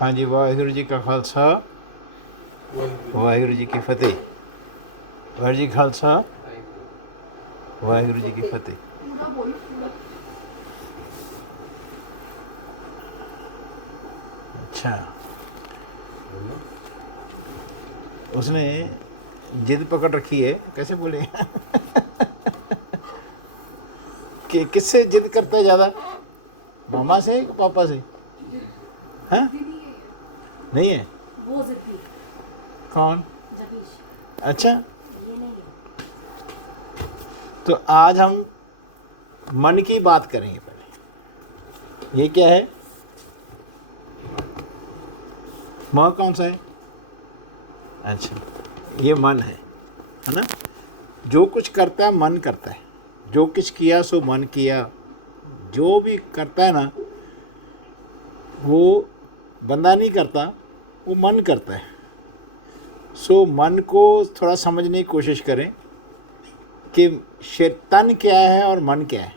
हाँ जी, वाहिगुरू जी का खालसा, वाहिगुरू जी की फतेह। वाहिगुरू जी का खालसा, वाहिगुरू जी की फतेह। अच्छा, उसने जिद पकड़ रखी है, कैसे बोले कि किससे जिद करता है ज़्यादा, मामा से कि पापा से? हाँ, नहीं है। वो जिद्दी कौन? जगीश, अच्छा, ये नहीं है। तो आज हम मन की बात करेंगे। पहले ये क्या है? म कौन सा है? अच्छा, ये मन है ना? जो कुछ करता है मन करता है, जो कुछ किया सो मन किया। जो भी करता है ना, वो बंदा नहीं करता, वो मन करता है। सो मन को थोड़ा समझने की कोशिश करें कि तन क्या है और मन क्या है।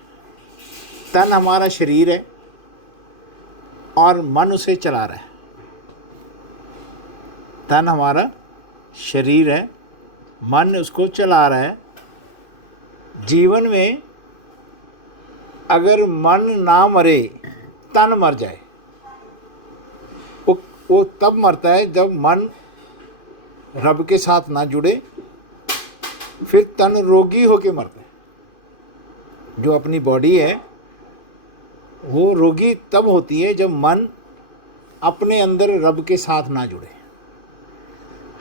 तन हमारा शरीर है और मन उसे चला रहा है। तन हमारा शरीर है, मन उसको चला रहा है। जीवन में अगर मन ना मरे, तन मर जाए। वो तब मरता है जब मन रब के साथ ना जुड़े, फिर तन रोगी होके मरता है। जो अपनी बॉडी है वो रोगी तब होती है जब मन अपने अंदर रब के साथ ना जुड़े।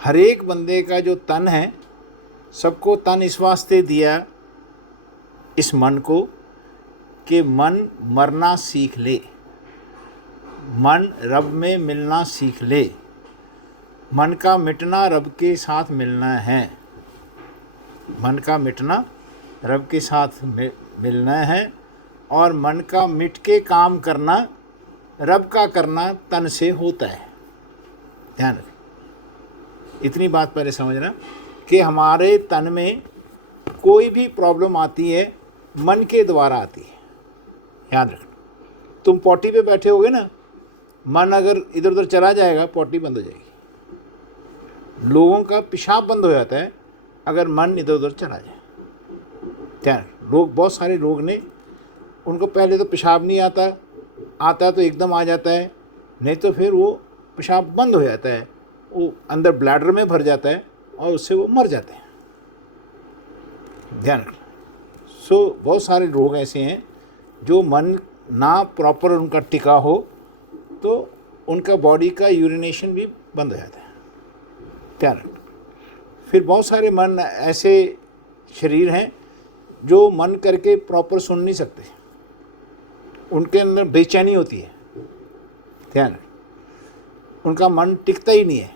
हर एक बंदे का जो तन है, सबको तन इस वास्ते दिया, इस मन को, कि मन मरना सीख ले, मन रब में मिलना सीख ले। मन का मिटना रब के साथ मिलना है। मन का मिटना रब के साथ मिलना है, और मन का मिट के काम करना, रब का करना तन से होता है। ध्यान रखें, इतनी बात पहले समझना कि हमारे तन में कोई भी प्रॉब्लम आती है मन के द्वारा आती है। याद रखना, तुम पॉटी पे बैठे होगे ना, मन अगर इधर उधर चला जाएगा, पॉटी बंद हो जाएगी। लोगों का पेशाब बंद हो जाता है अगर मन इधर उधर चला जाए। ध्यान, लोग, बहुत सारे लोग ने, उनको पहले तो पेशाब नहीं आता, आता है तो एकदम आ जाता है, नहीं तो फिर वो पेशाब बंद हो जाता है, वो अंदर ब्लैडर में भर जाता है और उससे वो मर जाते हैं। ध्यान रखना। बहुत सारे लोग ऐसे हैं जो मन ना प्रॉपर उनका टिका हो तो उनका बॉडी का यूरिनेशन भी बंद हो जाता है। ध्यान रखना। फिर बहुत सारे मन ऐसे शरीर हैं जो मन करके प्रॉपर सुन नहीं सकते, उनके अंदर बेचैनी होती है। ध्यान, उनका मन टिकता ही नहीं है।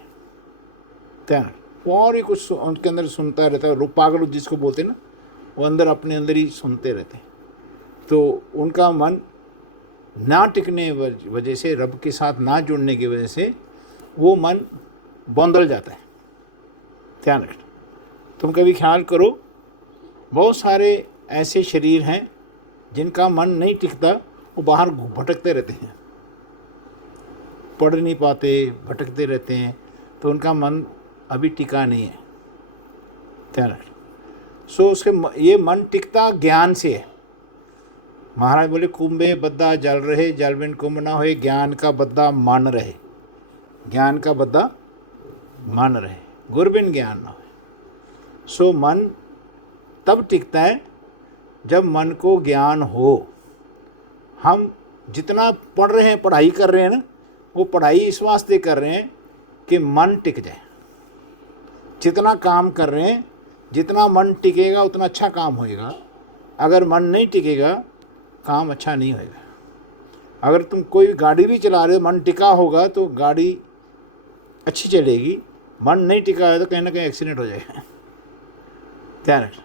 ध्यान, और ही कुछ उनके अंदर सुनता रहता है। पागल जिसको बोलते हैं ना, वो अंदर अपने अंदर ही सुनते रहते हैं। तो उनका मन ना टिकने वजह से, रब के साथ ना जुड़ने की वजह से, वो मन बौंदल जाता है। ध्यान रखना। तुम कभी ख्याल करो, बहुत सारे ऐसे शरीर हैं जिनका मन नहीं टिकता, वो बाहर भटकते रहते हैं, पढ़ नहीं पाते, भटकते रहते हैं, तो उनका मन अभी टिका नहीं है। ध्यान रखना। उसके ये मन टिकता ज्ञान से है। महाराज बोले, कुंभे बद्दा जल रहे, जल बिन कुंभ ना होए, ज्ञान का बद्दा मन रहे। ज्ञान का बद्दा मन रहे, गुर बिन ज्ञान ना होए। मन तब टिकता है जब मन को ज्ञान हो। हम जितना पढ़ रहे हैं, पढ़ाई कर रहे हैं ना, वो पढ़ाई इस वास्ते कर रहे हैं कि मन टिक जाए। जितना काम कर रहे हैं, जितना मन टिकेगा उतना अच्छा काम होएगा। अगर मन नहीं टिकेगा, काम अच्छा नहीं होएगा। अगर तुम कोई गाड़ी भी चला रहे हो, मन टिका होगा तो गाड़ी अच्छी चलेगी। मन नहीं टिका है तो कहीं ना कहीं एक्सीडेंट हो जाएगा। ध्यान रखना।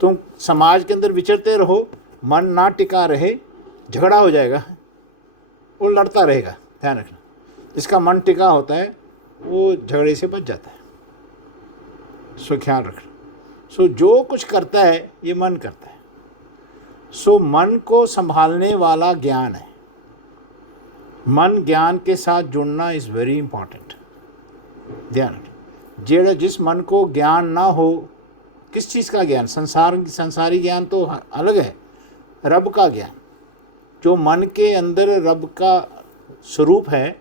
तुम समाज के अंदर विचरते रहो, मन ना टिका रहे, झगड़ा हो जाएगा, वो लड़ता रहेगा। ध्यान रखना। जिसका मन टिका होता है वो झगड़े से बच जाता है। ख्याल रखना। जो कुछ करता है ये मन करता है। मन को संभालने वाला ज्ञान है। मन ज्ञान के साथ जुड़ना इज़ वेरी इंपॉर्टेंट। ध्यान रखें, जेड़ा जिस मन को ज्ञान ना हो, किस चीज़ का ज्ञान? संसारी ज्ञान तो अलग है, रब का ज्ञान, जो मन के अंदर रब का स्वरूप है,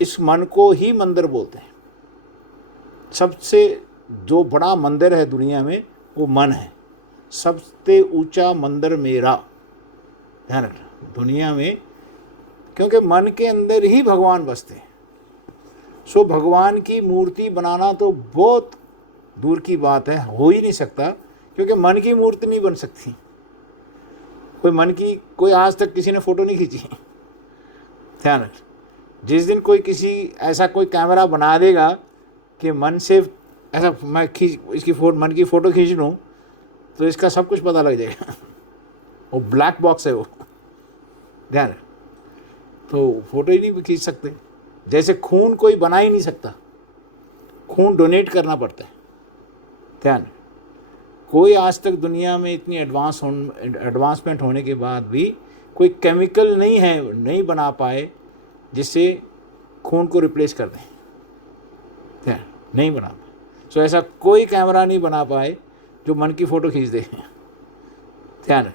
इस मन को ही मंदिर बोलते हैं। सबसे जो बड़ा मंदिर है दुनिया में वो मन है। सबसे ऊंचा मंदिर मेरा, ध्यान रखना, दुनिया में, क्योंकि मन के अंदर ही भगवान बसते हैं। सो भगवान की मूर्ति बनाना तो बहुत दूर की बात है, हो ही नहीं सकता, क्योंकि मन की मूर्ति नहीं बन सकती। कोई आज तक किसी ने फ़ोटो नहीं खींची। ध्यान रख, जिस दिन कोई किसी ऐसा कोई कैमरा बना देगा कि मन से ऐसा मैं इसकी मन की फ़ोटो खींच लूँ, तो इसका सब कुछ पता लग जाएगा। वो ब्लैक बॉक्स है वो। ध्यान रख, तो फ़ोटो ही नहीं खींच सकते। जैसे खून कोई बना ही नहीं सकता, खून डोनेट करना पड़ता है। ध्यान रख, कोई आज तक दुनिया में इतनी एडवांसमेंट होने के बाद भी कोई केमिकल नहीं बना पाए जिससे खून को रिप्लेस कर दें। ध्यान, नहीं बना पाए। सो ऐसा कोई कैमरा नहीं बना पाए जो मन की फ़ोटो खींच दे। ध्यान रख,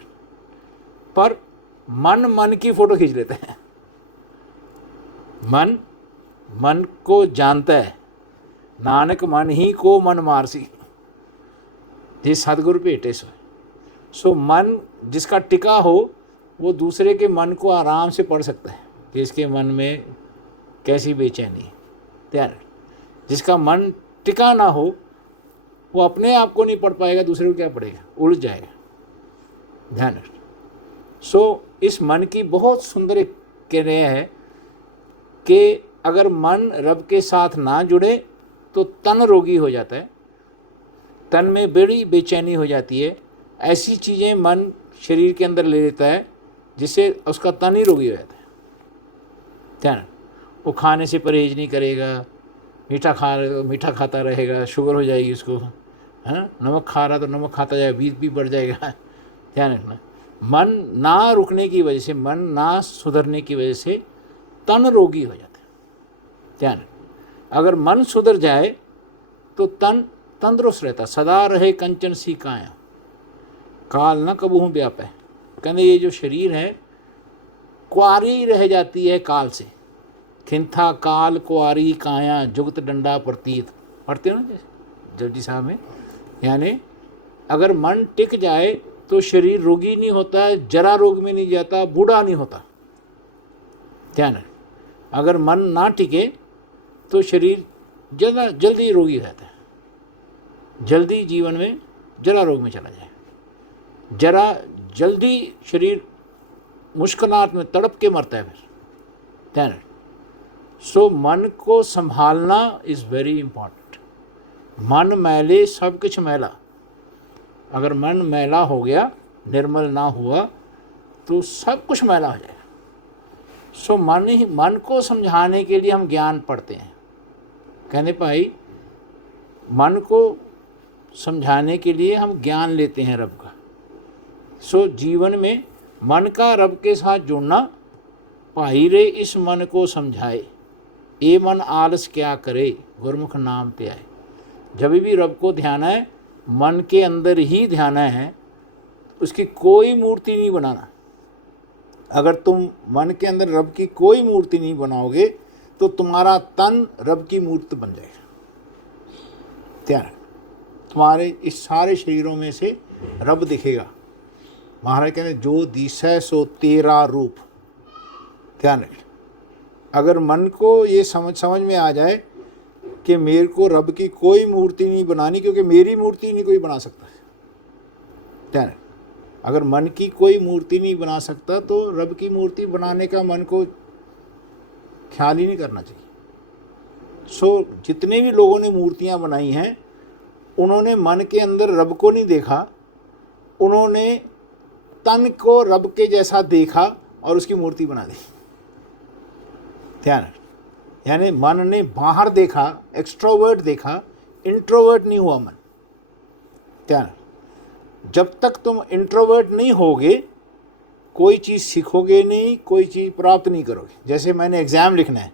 पर मन की फ़ोटो खींच लेते हैं। मन को जानता है, नानक मन ही को मन मारसी, ये सतगुरु भेटे सोए। सो मन जिसका टिका हो वो दूसरे के मन को आराम से पढ़ सकता है कि इसके मन में कैसी बेचैनी है। ध्यान रख, जिसका मन टिका ना हो वो अपने आप को नहीं पढ़ पाएगा, दूसरे को क्या पढ़ेगा, उलझ जाएगा। ध्यान रख, सो इस मन की बहुत सुंदर एक क्रिया है कि अगर मन रब के साथ ना जुड़े तो तन रोगी हो जाता है, तन में बड़ी बेचैनी हो जाती है। ऐसी चीज़ें मन शरीर के अंदर ले लेता है जिससे उसका तन ही रोगी हो जाता है। ध्यान, वो खाने से परहेज नहीं करेगा, मीठा खाता रहेगा, शुगर हो जाएगी उसको, है ना, नमक खा रहा तो नमक खाता जाएगा, बीपी भी बढ़ जाएगा। ध्यान रखना, मन ना रुकने की वजह से, मन ना सुधरने की वजह से तन रोगी हो जाता है। ध्यान, अगर मन सुधर जाए तो तन तंदुरुस्त रहता, सदा रहे कंचन सी काया, काल न कबहू व्यापै। कहते ये जो शरीर है कुआरी रह जाती है काल से। खिंथा काल कुआरी काया जुगत डंडा प्रतीत, पढ़ते हो ना जल्दी साहब में। यानी अगर मन टिक जाए तो शरीर रोगी नहीं होता है, जरा रोग में नहीं जाता, बूढ़ा नहीं होता। ध्यान है, अगर मन ना टिके तो शरीर जल्दी रोगी रहता है, जल्दी जीवन में जरा रोग में चला जाए, जरा जल्दी शरीर मुश्किलात में तड़प के मरता है फिर। ध्यान है, सो मन को संभालना इज़ वेरी इम्पॉर्टेंट। मन मैले सब कुछ मैला, अगर मन मैला हो गया, निर्मल ना हुआ तो सब कुछ मैला हो जाएगा। सो मन को समझाने के लिए हम ज्ञान पढ़ते हैं। कहने भाई, मन को समझाने के लिए हम ज्ञान लेते हैं रब का। सो जीवन में मन का रब के साथ जुड़ना, भाई रे इस मन को समझाए, ये मन आलस क्या करे, गुरमुख नाम ते आए। जब भी रब को ध्यान है, मन के अंदर ही ध्यान है, उसकी कोई मूर्ति नहीं बनाना। अगर तुम मन के अंदर रब की कोई मूर्ति नहीं बनाओगे तो तुम्हारा तन रब की मूर्ति बन जाएगा। ध्यान, तुम्हारे इस सारे शरीरों में से रब दिखेगा। महाराज कहते जो दिशा सो तेरा रूप। ध्यान रखें, अगर मन को ये समझ में आ जाए कि मेरे को रब की कोई मूर्ति नहीं बनानी, क्योंकि मेरी मूर्ति नहीं कोई बना सकता। ध्यान रखें, अगर मन की कोई मूर्ति नहीं बना सकता तो रब की मूर्ति बनाने का मन को ख्याल ही नहीं करना चाहिए। सो जितने भी लोगों ने मूर्तियां बनाई हैं, उन्होंने मन के अंदर रब को नहीं देखा, उन्होंने तन को रब के जैसा देखा और उसकी मूर्ति बना दी। ध्यान, यानी मन ने बाहर देखा, एक्सट्रोवर्ट देखा, इंट्रोवर्ट नहीं हुआ मन। ध्यान, जब तक तुम इंट्रोवर्ट नहीं होगे कोई चीज़ सीखोगे नहीं, कोई चीज़ प्राप्त नहीं करोगे। जैसे मैंने एग्ज़ाम लिखना है,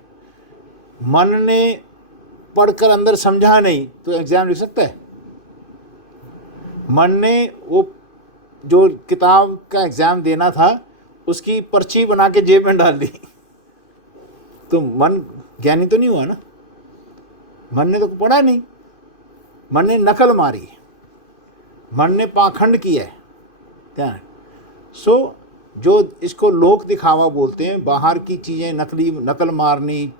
मन ने पढ़कर अंदर समझा नहीं तो एग्ज़ाम लिख सकता है? मन ने वो जो किताब का एग्ज़ाम देना था उसकी पर्ची बना के जेब में डाल दी तो मन ज्ञानी तो नहीं हुआ ना। मन ने तो पढ़ा नहीं, मन ने नकल मारी, मन ने पाखंड किया है। ध्यान। सो जो इसको लोक दिखावा बोलते हैं, बाहर की चीज़ें नकल मारनी,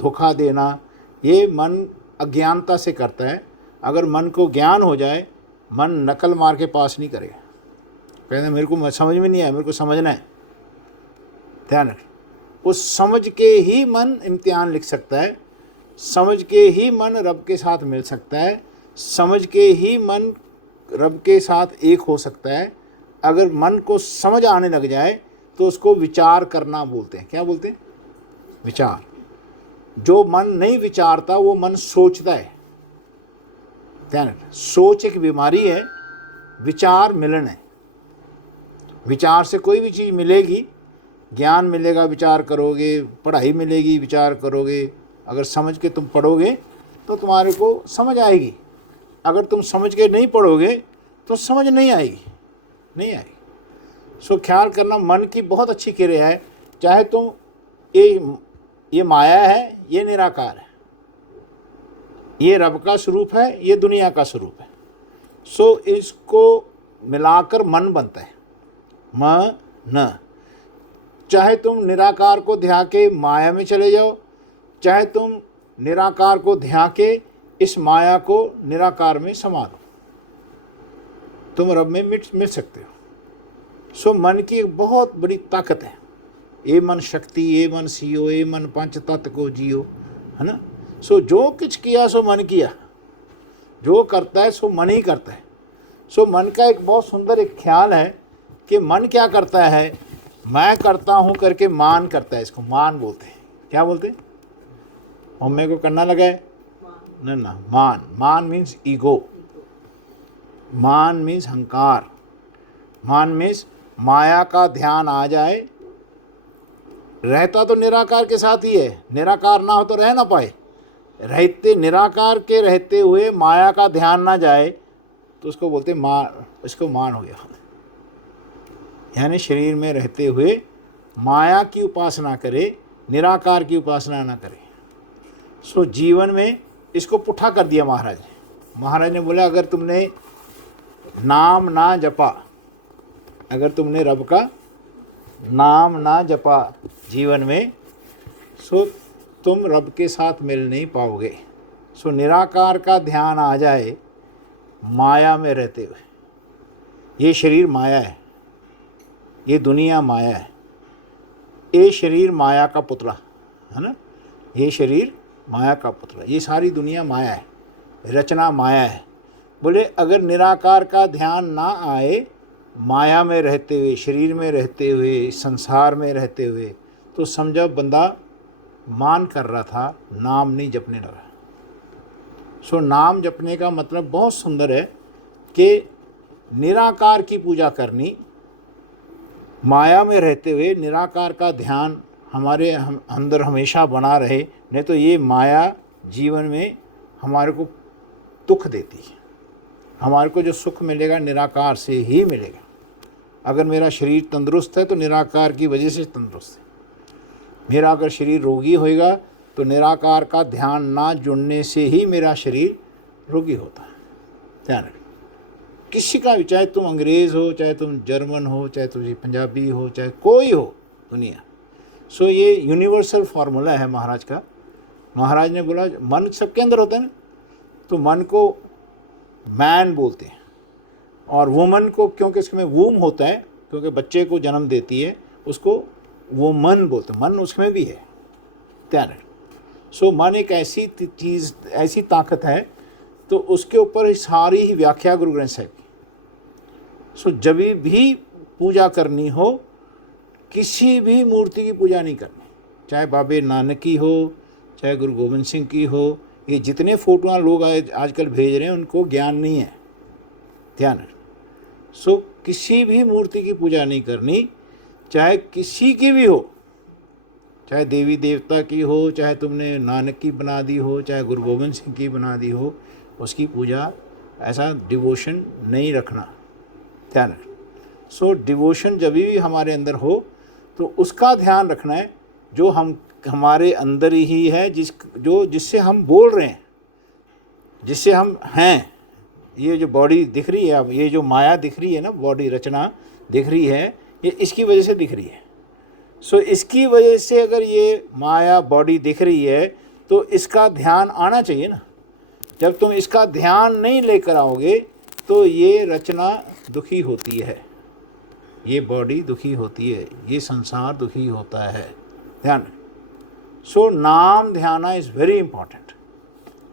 धोखा देना, ये मन अज्ञानता से करता है। अगर मन को ज्ञान हो जाए, मन नकल मार के पास नहीं करेगा। कहते मेरे को समझ में नहीं आया, मेरे को समझना है। ध्यान रखें, उस समझ के ही मन इम्तिहान लिख सकता है, समझ के ही मन रब के साथ मिल सकता है, समझ के ही मन रब के साथ एक हो सकता है। अगर मन को समझ आने लग जाए तो उसको विचार करना बोलते हैं। क्या बोलते हैं? विचार। जो मन नहीं विचारता वो मन सोचता है। ध्यान रखना, सोच एक बीमारी है, विचार मिलन है। विचार से कोई भी चीज़ मिलेगी, ज्ञान मिलेगा विचार करोगे, पढ़ाई मिलेगी विचार करोगे। अगर समझ के तुम पढ़ोगे तो तुम्हारे को समझ आएगी, अगर तुम समझ के नहीं पढ़ोगे तो समझ नहीं आएगी। सो ख्याल करना, मन की बहुत अच्छी क्रिया है। चाहे तुम ये माया है, ये निराकार है, ये रब का स्वरूप है, ये दुनिया का स्वरूप है। सो इसको मिलाकर मन बनता है, मन। चाहे तुम निराकार को ध्या के माया में चले जाओ, चाहे तुम निराकार को ध्या के इस माया को निराकार में समा दो, तुम रब में मिल सकते हो। सो मन की एक बहुत बड़ी ताकत है। ये मन शक्ति, ये मन सियो, ये मन पंच तत्व को जियो, है ना। सो जो कुछ किया सो मन किया, जो करता है सो मन ही करता है। सो मन का एक बहुत सुंदर एक ख्याल है कि मन क्या करता है, मैं करता हूँ करके मान करता है। इसको मान बोलते हैं। क्या बोलते हैं? और मेरे को करना लगा है ना, मान मीन्स ईगो, मान मीन्स अहंकार, मान मीन्स माया का ध्यान आ जाए। रहता तो निराकार के साथ ही है, निराकार ना हो तो रह ना पाए। रहते निराकार के रहते हुए माया का ध्यान ना जाए तो उसको बोलते मान, इसको मान हो गया। यानी शरीर में रहते हुए माया की उपासना करे, निराकार की उपासना ना करे। सो जीवन में इसको पुट्ठा कर दिया महाराज ने। महाराज ने बोला अगर तुमने नाम ना जपा, अगर तुमने रब का नाम ना जपा जीवन में, सो तुम रब के साथ मिल नहीं पाओगे। सो निराकार का ध्यान आ जाए माया में रहते हुए। ये शरीर माया है, ये दुनिया माया है, ये शरीर माया का पुतला है ना, ये शरीर माया का पुतला, ये सारी दुनिया माया है, रचना माया है। बोले अगर निराकार का ध्यान ना आए, माया में रहते हुए, शरीर में रहते हुए, संसार में रहते हुए, तो समझो बंदा मान कर रहा था, नाम नहीं जपने लगा। सो नाम जपने का मतलब बहुत सुंदर है कि निराकार की पूजा करनी, माया में रहते हुए निराकार का ध्यान हमारे अंदर हमेशा बना रहे। नहीं तो ये माया जीवन में हमारे को दुख देती है। हमारे को जो सुख मिलेगा निराकार से ही मिलेगा। अगर मेरा शरीर तंदुरुस्त है तो निराकार की वजह से तंदुरुस्त है। मेरा अगर शरीर रोगी होएगा तो निराकार का ध्यान ना जुड़ने से ही मेरा शरीर रोगी होता है। ध्यान रखें, किसी का भी, चाहे तुम अंग्रेज़ हो, चाहे तुम जर्मन हो, चाहे तुम पंजाबी हो, चाहे कोई हो दुनिया। सो ये यूनिवर्सल फार्मूला है महाराज का। महाराज ने बोला मन सबके अंदर होता है ना, तो मन को मैन बोलते हैं और वुमन को, क्योंकि इसमें वूम होता है, क्योंकि बच्चे को जन्म देती है, उसको वो मन बोलते हैं। मन उसमें भी है। ध्यान रखें। सो मन एक ऐसी चीज़, ऐसी ताकत है, तो उसके ऊपर सारी ही व्याख्या गुरु ग्रंथ साहिब की। सो जब भी पूजा करनी हो, किसी भी मूर्ति की पूजा नहीं करनी, चाहे बाबे नानक की हो, चाहे गुरु गोविंद सिंह की हो। ये जितने फोटोआँ लोग आजकल भेज रहे हैं उनको ज्ञान नहीं है। ध्यान रखें। सो किसी भी मूर्ति की पूजा नहीं करनी। चाहे किसी की भी हो, चाहे देवी देवता की हो, चाहे तुमने नानक की बना दी हो, चाहे गुरु गोविंद सिंह की बना दी हो, उसकी पूजा ऐसा डिवोशन नहीं रखना, ध्यान रखना। सो डिवोशन जब भी हमारे अंदर हो तो उसका ध्यान रखना है जो हमारे अंदर ही है, जिससे हम बोल रहे हैं, जिससे हम हैं। ये जो बॉडी दिख रही है, अब ये जो माया दिख रही है ना, बॉडी रचना दिख रही है, ये इसकी वजह से दिख रही है। सो इसकी वजह से अगर ये माया बॉडी दिख रही है तो इसका ध्यान आना चाहिए ना। जब तुम इसका ध्यान नहीं लेकर आओगे तो ये रचना दुखी होती है, ये बॉडी दुखी होती है, ये संसार दुखी होता है, ध्यान। सो नाम ध्याना इज़ वेरी इंपॉर्टेंट।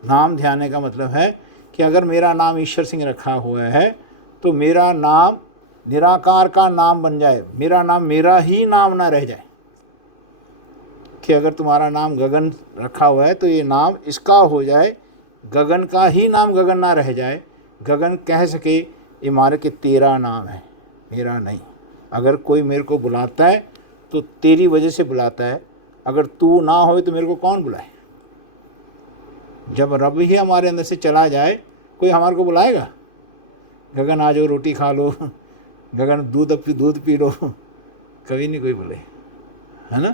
नाम ध्याने का मतलब है कि अगर मेरा नाम ईश्वर सिंह रखा हुआ है तो मेरा नाम निराकार का नाम बन जाए, मेरा नाम मेरा ही नाम ना रह जाए। कि अगर तुम्हारा नाम गगन रखा हुआ है तो ये नाम इसका हो जाए, गगन का ही नाम गगन ना रह जाए, गगन कह सके ये मारे कि तेरा नाम है, मेरा नहीं। अगर कोई मेरे को बुलाता है तो तेरी वजह से बुलाता है, अगर तू ना हो तो मेरे को कौन बुलाए। जब रब ही हमारे अंदर से चला जाए कोई हमारे को बुलाएगा? गगन आ जाओ रोटी खा लो, गगन दूध पी लो, कभी नहीं कोई बोले, है ना।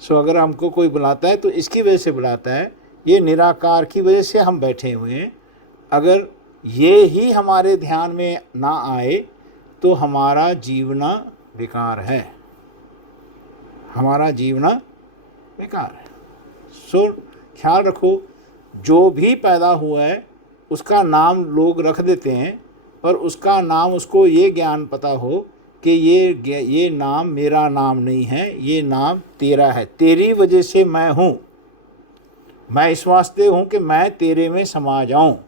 सो अगर हमको कोई बुलाता है तो इसकी वजह से बुलाता है, ये निराकार की वजह से हम बैठे हुए हैं। अगर ये ही हमारे ध्यान में ना आए तो हमारा जीवना बेकार है, हमारा जीवना बेकार है। सो ख्याल रखो, जो भी पैदा हुआ है उसका नाम लोग रख देते हैं, पर उसका नाम उसको ये ज्ञान पता हो कि ये नाम मेरा नाम नहीं है, ये नाम तेरा है, तेरी वजह से मैं हूँ, मैं इस वास्ते हूँ कि मैं तेरे में समा जाऊँ।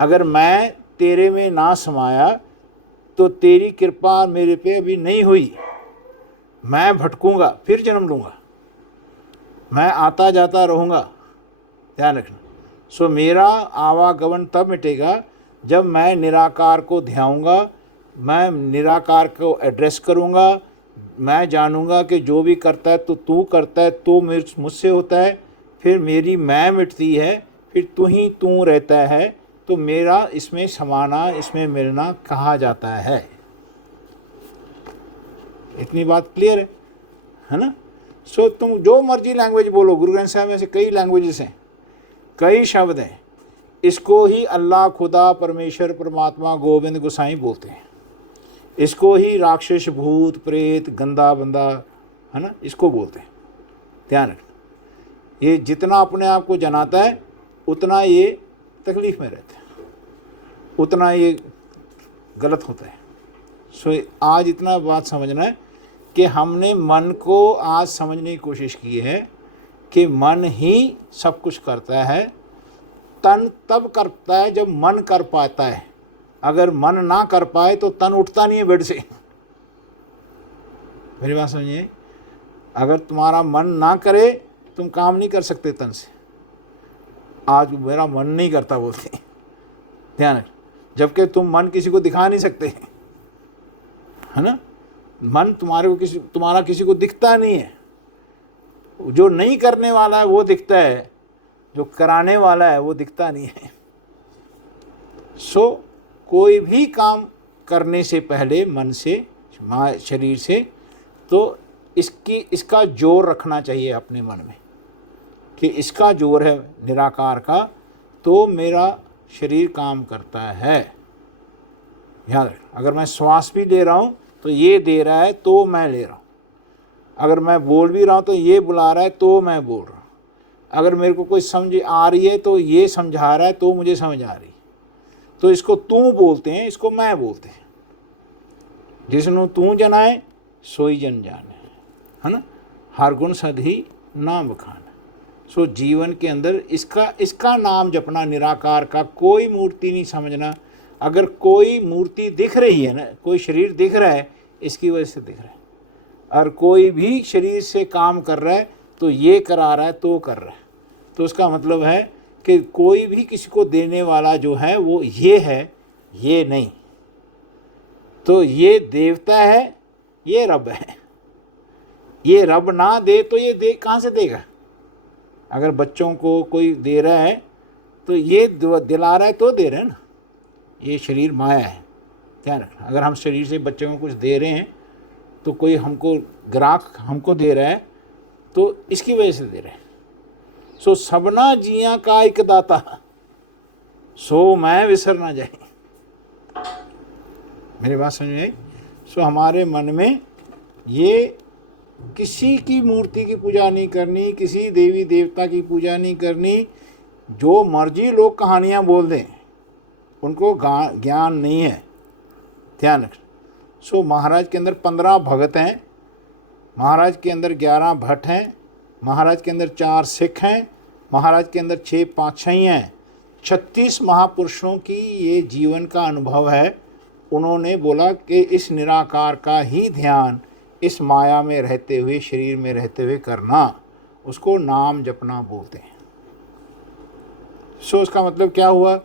अगर मैं तेरे में ना समाया तो तेरी कृपा मेरे पे अभी नहीं हुई, मैं भटकूँगा, फिर जन्म लूँगा, मैं आता जाता रहूँगा, ध्यान रखना। सो मेरा आवागमन तब मिटेगा जब मैं निराकार को ध्याऊँगा, मैं निराकार को एड्रेस करूँगा, मैं जानूँगा कि जो भी करता है तो तू करता है, तो मुझसे होता है, फिर मेरी मैं मिटती है, फिर तू ही तू रहता है, तो मेरा इसमें समाना, इसमें मिलना कहा जाता है। इतनी बात क्लियर है ना। सो तुम जो मर्जी लैंग्वेज बोलो, गुरु ग्रंथ साहब में से कई लैंग्वेजेस हैं, कई शब्द हैं, इसको ही अल्लाह, खुदा, परमेश्वर, परमात्मा, गोविंद, गोसाई बोलते हैं। इसको ही राक्षस, भूत, प्रेत, गंदा बंदा, है ना, इसको बोलते हैं। ध्यान रखना, ये जितना अपने आप को जनाता है उतना ये तकलीफ़ में रहता है, उतना ये गलत होता है। सो आज इतना बात समझना है कि हमने मन को आज समझने की कोशिश की है कि मन ही सब कुछ करता है। तन तब करता है जब मन कर पाता है, अगर मन ना कर पाए तो तन उठता नहीं है बेड से। मेरी बात समझिए, अगर तुम्हारा मन ना करे तुम काम नहीं कर सकते तन से। आज मेरा मन नहीं करता बोलते, ध्यान रख, जबकि तुम मन किसी को दिखा नहीं सकते, है ना। मन तुम्हारा किसी को दिखता नहीं है। जो नहीं करने वाला है वो दिखता है, जो कराने वाला है वो दिखता नहीं है। सो कोई भी काम करने से पहले मन से, शरीर से, तो इसका जोर रखना चाहिए अपने मन में कि इसका जोर है निराकार का, तो मेरा शरीर काम करता है। याद रख, अगर मैं श्वास भी ले रहा हूँ तो ये दे रहा है तो मैं ले रहा हूँ, अगर मैं बोल भी रहा हूँ तो ये बुला रहा है तो मैं बोल रहा हूँ, अगर मेरे को कोई समझ आ रही है तो ये समझा रहा है तो मुझे समझ आ रही। तो इसको तू बोलते हैं, इसको मैं बोलते हैं। जिसनु तू जनाए सोई जन जाने, है ना। हर गुण सधी नाम बखान। सो जीवन के अंदर इसका नाम जपना, निराकार का। कोई मूर्ति नहीं समझना। अगर कोई मूर्ति दिख रही है ना, कोई शरीर दिख रहा है, इसकी वजह से दिख रहा है। और कोई भी शरीर से काम कर रहा है तो ये करा रहा है तो कर रहा है, तो उसका मतलब है कि कोई भी किसी को देने वाला जो है वो ये है, ये नहीं। तो ये देवता है ये रब है। ये रब ना दे तो ये दे कहाँ से देगा? अगर बच्चों को कोई दे रहा है तो ये दिला रहा है तो दे रहे हैं ना। ये शरीर माया है, ध्यान रखना। अगर हम शरीर से बच्चों को कुछ दे रहे हैं तो कोई हमको ग्राहक हमको दे रहा है तो इसकी वजह से दे रहे हैं। सो सबना जिया का एक दाता, सो मैं विसर ना जाए। मेरी बात समझ में आई? सो हमारे मन में ये किसी की मूर्ति की पूजा नहीं करनी, किसी देवी देवता की पूजा नहीं करनी। जो मर्जी लोग कहानियाँ बोल दें, उनको ज्ञान नहीं है, ध्यान रख। सो महाराज के अंदर 15 भगत हैं, महाराज के अंदर 11 भट्ट हैं, महाराज के अंदर 4 सिख हैं, महाराज के अंदर 6 पातशाही हैं। 36 महापुरुषों की ये जीवन का अनुभव है। उन्होंने बोला कि इस निराकार का ही ध्यान इस माया में रहते हुए, शरीर में रहते हुए करना, उसको नाम जपना बोलते हैं। सो उसका मतलब क्या हुआ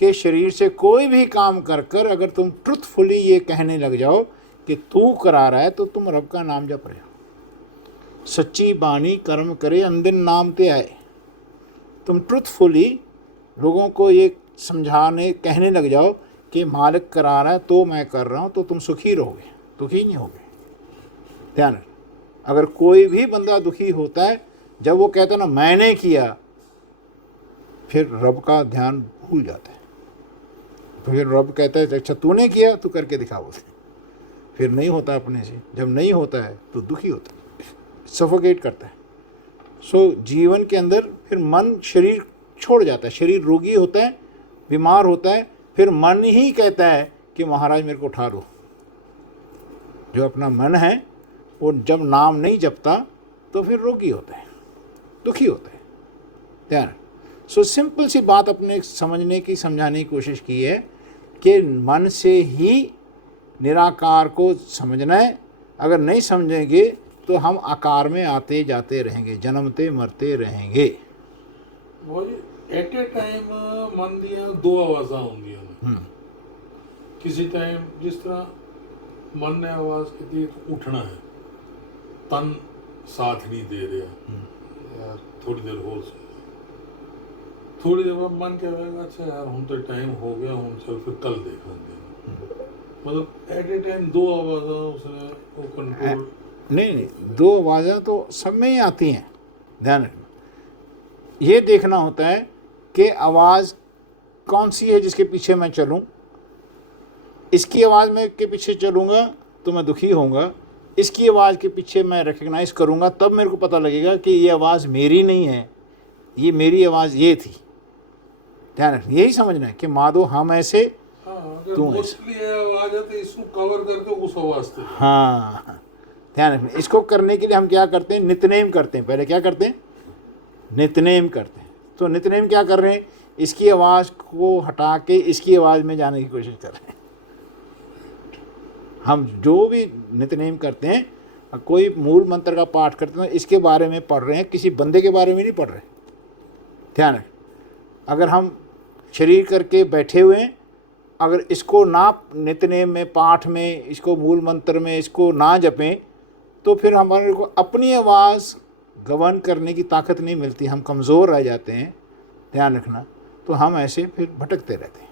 कि शरीर से कोई भी काम कर कर अगर तुम ट्रुथफुली ये कहने लग जाओ कि तू करा रहा है तो तुम रब का नाम जप रहे हो। सच्ची बानी कर्म करे अंदिन नाम ते आए। तुम ट्रुथफुली लोगों को ये समझाने कहने लग जाओ कि मालिक करा रहा है तो मैं कर रहा हूँ, तो तुम सुखी रहोगे, दुखी नहीं होगे। ध्यान रख, अगर कोई भी बंदा दुखी होता है जब वो कहता है ना मैंने किया, फिर रब का ध्यान भूल जाता है। फिर रब कहता है अच्छा तूने किया, तू करके दिखा, बोलते फिर नहीं होता अपने से। जब नहीं होता है तो दुखी होता है, सफोकेट करता है। सो जीवन के अंदर फिर मन शरीर छोड़ जाता है, शरीर रोगी होता है, बीमार होता है, फिर मन ही कहता है कि महाराज मेरे को उठा लो। जो अपना मन है वो जब नाम नहीं जपता तो फिर रोगी होता है, दुखी होता है। ध्यान। सो सिंपल सी बात अपने समझने की, समझाने की कोशिश की है कि मन से ही निराकार को समझना है। अगर नहीं समझेंगे तो हम आकार में आते जाते रहेंगे, जन्मते मरते रहेंगे। एट ए टाइम मन दिया 2 आवाज़ा होंगी किसी टाइम। जिस तरह मन ने आवाज़ की थी तो उठना है, तन साथ नहीं दे रहा यार, थोड़ी देर हो सके। थोड़ी देर बाद मन क्या कहेगा अच्छा यार हम तो टाइम हो गया, हम चल फिर कल देखेंगे। मतलब एट ए टाइम 2 आवाज़ा उसने वो कंट्रोल नहीं, 2 आवाज़ें तो सब में ही आती हैं। ध्यान रखना, ये देखना होता है कि आवाज़ कौन सी है जिसके पीछे मैं चलूं। इसकी आवाज़ में के पीछे चलूँगा तो मैं दुखी होऊंगा, इसकी आवाज़ के पीछे मैं रिकग्नाइज़ करूँगा, तब मेरे को पता लगेगा कि ये आवाज़ मेरी नहीं है, ये मेरी आवाज़ ये थी। ध्यान रखना, यही समझना है कि माधो हम ऐसे तू ऐसे। आवाज़ है तो इसको कवर करके उस आवाज़ से। हाँ, ध्यान रखना। इसको करने के लिए हम क्या करते हैं, नितनेम करते हैं। पहले क्या करते हैं, नितनेम करते हैं। तो नितनेम क्या कर रहे हैं, इसकी आवाज़ को हटा के इसकी आवाज़ में जाने की कोशिश कर रहे हैं। हम जो भी नितनेम करते हैं, कोई मूल मंत्र का पाठ करते हैं, इसके बारे में पढ़ रहे हैं, किसी बंदे के बारे में नहीं पढ़ रहे। ध्यान रखें, अगर हम शरीर करके बैठे हुए हैं, अगर इसको ना नितनेम में, पाठ में, इसको मूल मंत्र में इसको ना जपें तो फिर हमारे को अपनी आवाज़ गवर्न करने की ताकत नहीं मिलती, हम कमज़ोर रह जाते हैं। ध्यान रखना, तो हम ऐसे फिर भटकते रहते हैं।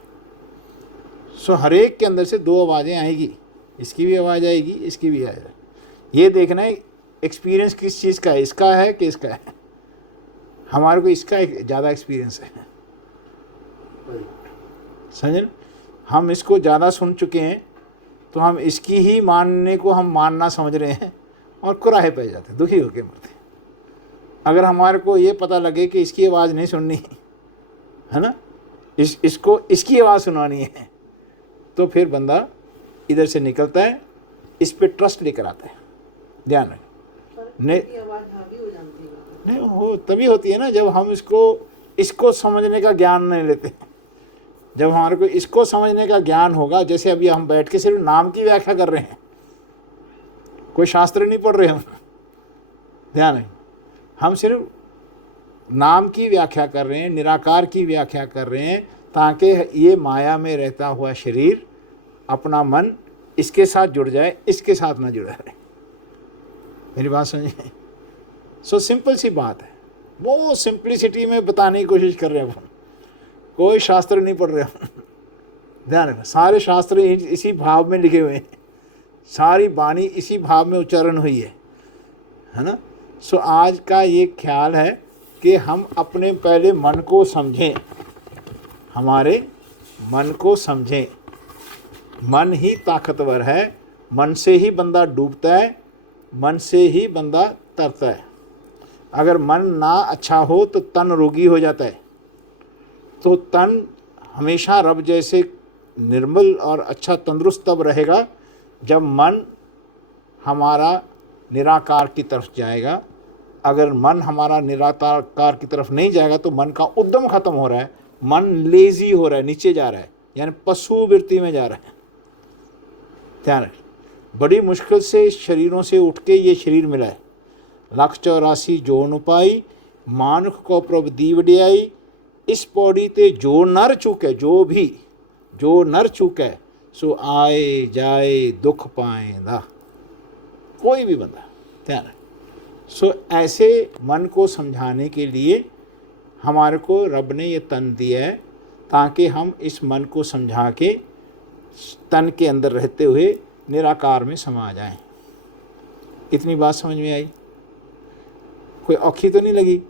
सो हर एक के अंदर से 2 आवाज़ें आएगी, इसकी भी आवाज़ आएगी, इसकी भी आएगी। ये देखना है एक्सपीरियंस किस चीज़ का है, इसका है कि इसका है। हमारे को इसका ज़्यादा एक्सपीरियंस है, समझे ना। हम इसको ज़्यादा सुन चुके हैं तो हम इसकी ही मानने को हम मानना समझ रहे हैं और कुराहे पड़ जाते हैं, दुखी होकर मरते हैं। अगर हमारे को ये पता लगे कि इसकी आवाज़ नहीं सुननी है ना, इसको इसकी आवाज़ सुनानी है, तो फिर बंदा इधर से निकलता है, इस पे ट्रस्ट लेकर आता है। ध्यान रखें, नहीं हो तभी होती है ना जब हम इसको समझने का ज्ञान नहीं लेते। जब हमारे को इसको समझने का ज्ञान होगा, जैसे अभी हम बैठ के सिर्फ नाम की व्याख्या कर रहे हैं, कोई शास्त्र नहीं पढ़ रहे हम। ध्यान है, हम सिर्फ नाम की व्याख्या कर रहे हैं, निराकार की व्याख्या कर रहे हैं, ताकि ये माया में रहता हुआ शरीर, अपना मन इसके साथ जुड़ जाए, इसके साथ ना जुड़ा रहे। मेरी बात समझे? सो सिंपल सी बात है, वो सिंप्लिसिटी में बताने की कोशिश कर रहे हैं हम। कोई शास्त्र नहीं पढ़ रहे हम। ध्यान रखना, सारे शास्त्र इसी भाव में लिखे हुए हैं, सारी वाणी इसी भाव में उच्चारण हुई है ना। सो आज का ये ख्याल है कि हम अपने पहले मन को समझें, हमारे मन को समझें। मन ही ताकतवर है, मन से ही बंदा डूबता है, मन से ही बंदा तरता है। अगर मन ना अच्छा हो तो तन रोगी हो जाता है। तो तन हमेशा रब जैसे निर्मल और अच्छा तंदुरुस्त तब रहेगा जब मन हमारा निराकार की तरफ जाएगा। अगर मन हमारा निराकार की तरफ नहीं जाएगा तो मन का उद्यम खत्म हो रहा है, मन लेजी हो रहा है, नीचे जा रहा है, यानी पशु वृत्ति में जा रहा है। ध्यान रखें, बड़ी मुश्किल से शरीरों से उठ के ये शरीर मिला है। 184 जोन उपाई मानुख को प्रभ दीव डियाई, इस पौड़ी ते जो नर चुके, जो नर चुके सो आए जाए दुख पाएंदा, कोई भी बंदा। ध्यान रखें। सो ऐसे मन को समझाने के लिए हमारे को रब ने ये तन दिया है, ताकि हम इस मन को समझा के तन के अंदर रहते हुए निराकार में समा जाएं। इतनी बात समझ में आई? कोई औखी तो नहीं लगी?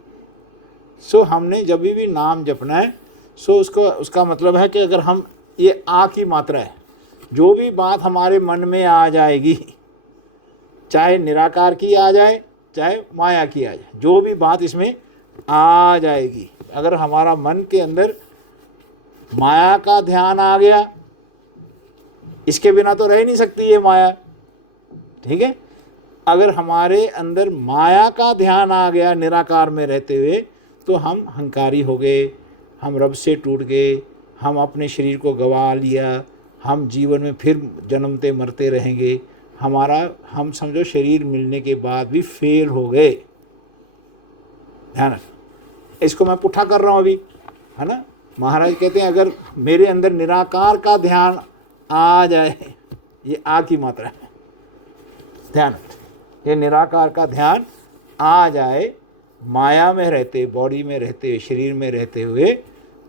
सो हमने जब भी नाम जपना है, सो उसका मतलब है कि अगर हम, ये आ की मात्रा है, जो भी बात हमारे मन में आ जाएगी, चाहे निराकार की आ जाए चाहे माया की आ जाए, जो भी बात इसमें आ जाएगी, अगर हमारा मन के अंदर माया का ध्यान आ गया, इसके बिना तो रह नहीं सकती ये माया, ठीक है। अगर हमारे अंदर माया का ध्यान आ गया निराकार में रहते हुए, तो हम हंकारी हो गए, हम रब से टूट गए, हम अपने शरीर को गवा लिया, हम जीवन में फिर जन्मते मरते रहेंगे, हम समझो शरीर मिलने के बाद भी फेल हो गए। ध्यान रख, इसको मैं पुट्ठा कर रहा हूँ अभी, है ना। महाराज कहते हैं अगर मेरे अंदर निराकार का ध्यान आ जाए, ये आ की मात्रा है, ध्यान रख, ये निराकार का ध्यान आ जाए माया में रहते, बॉडी में रहते हुए, शरीर में रहते हुए,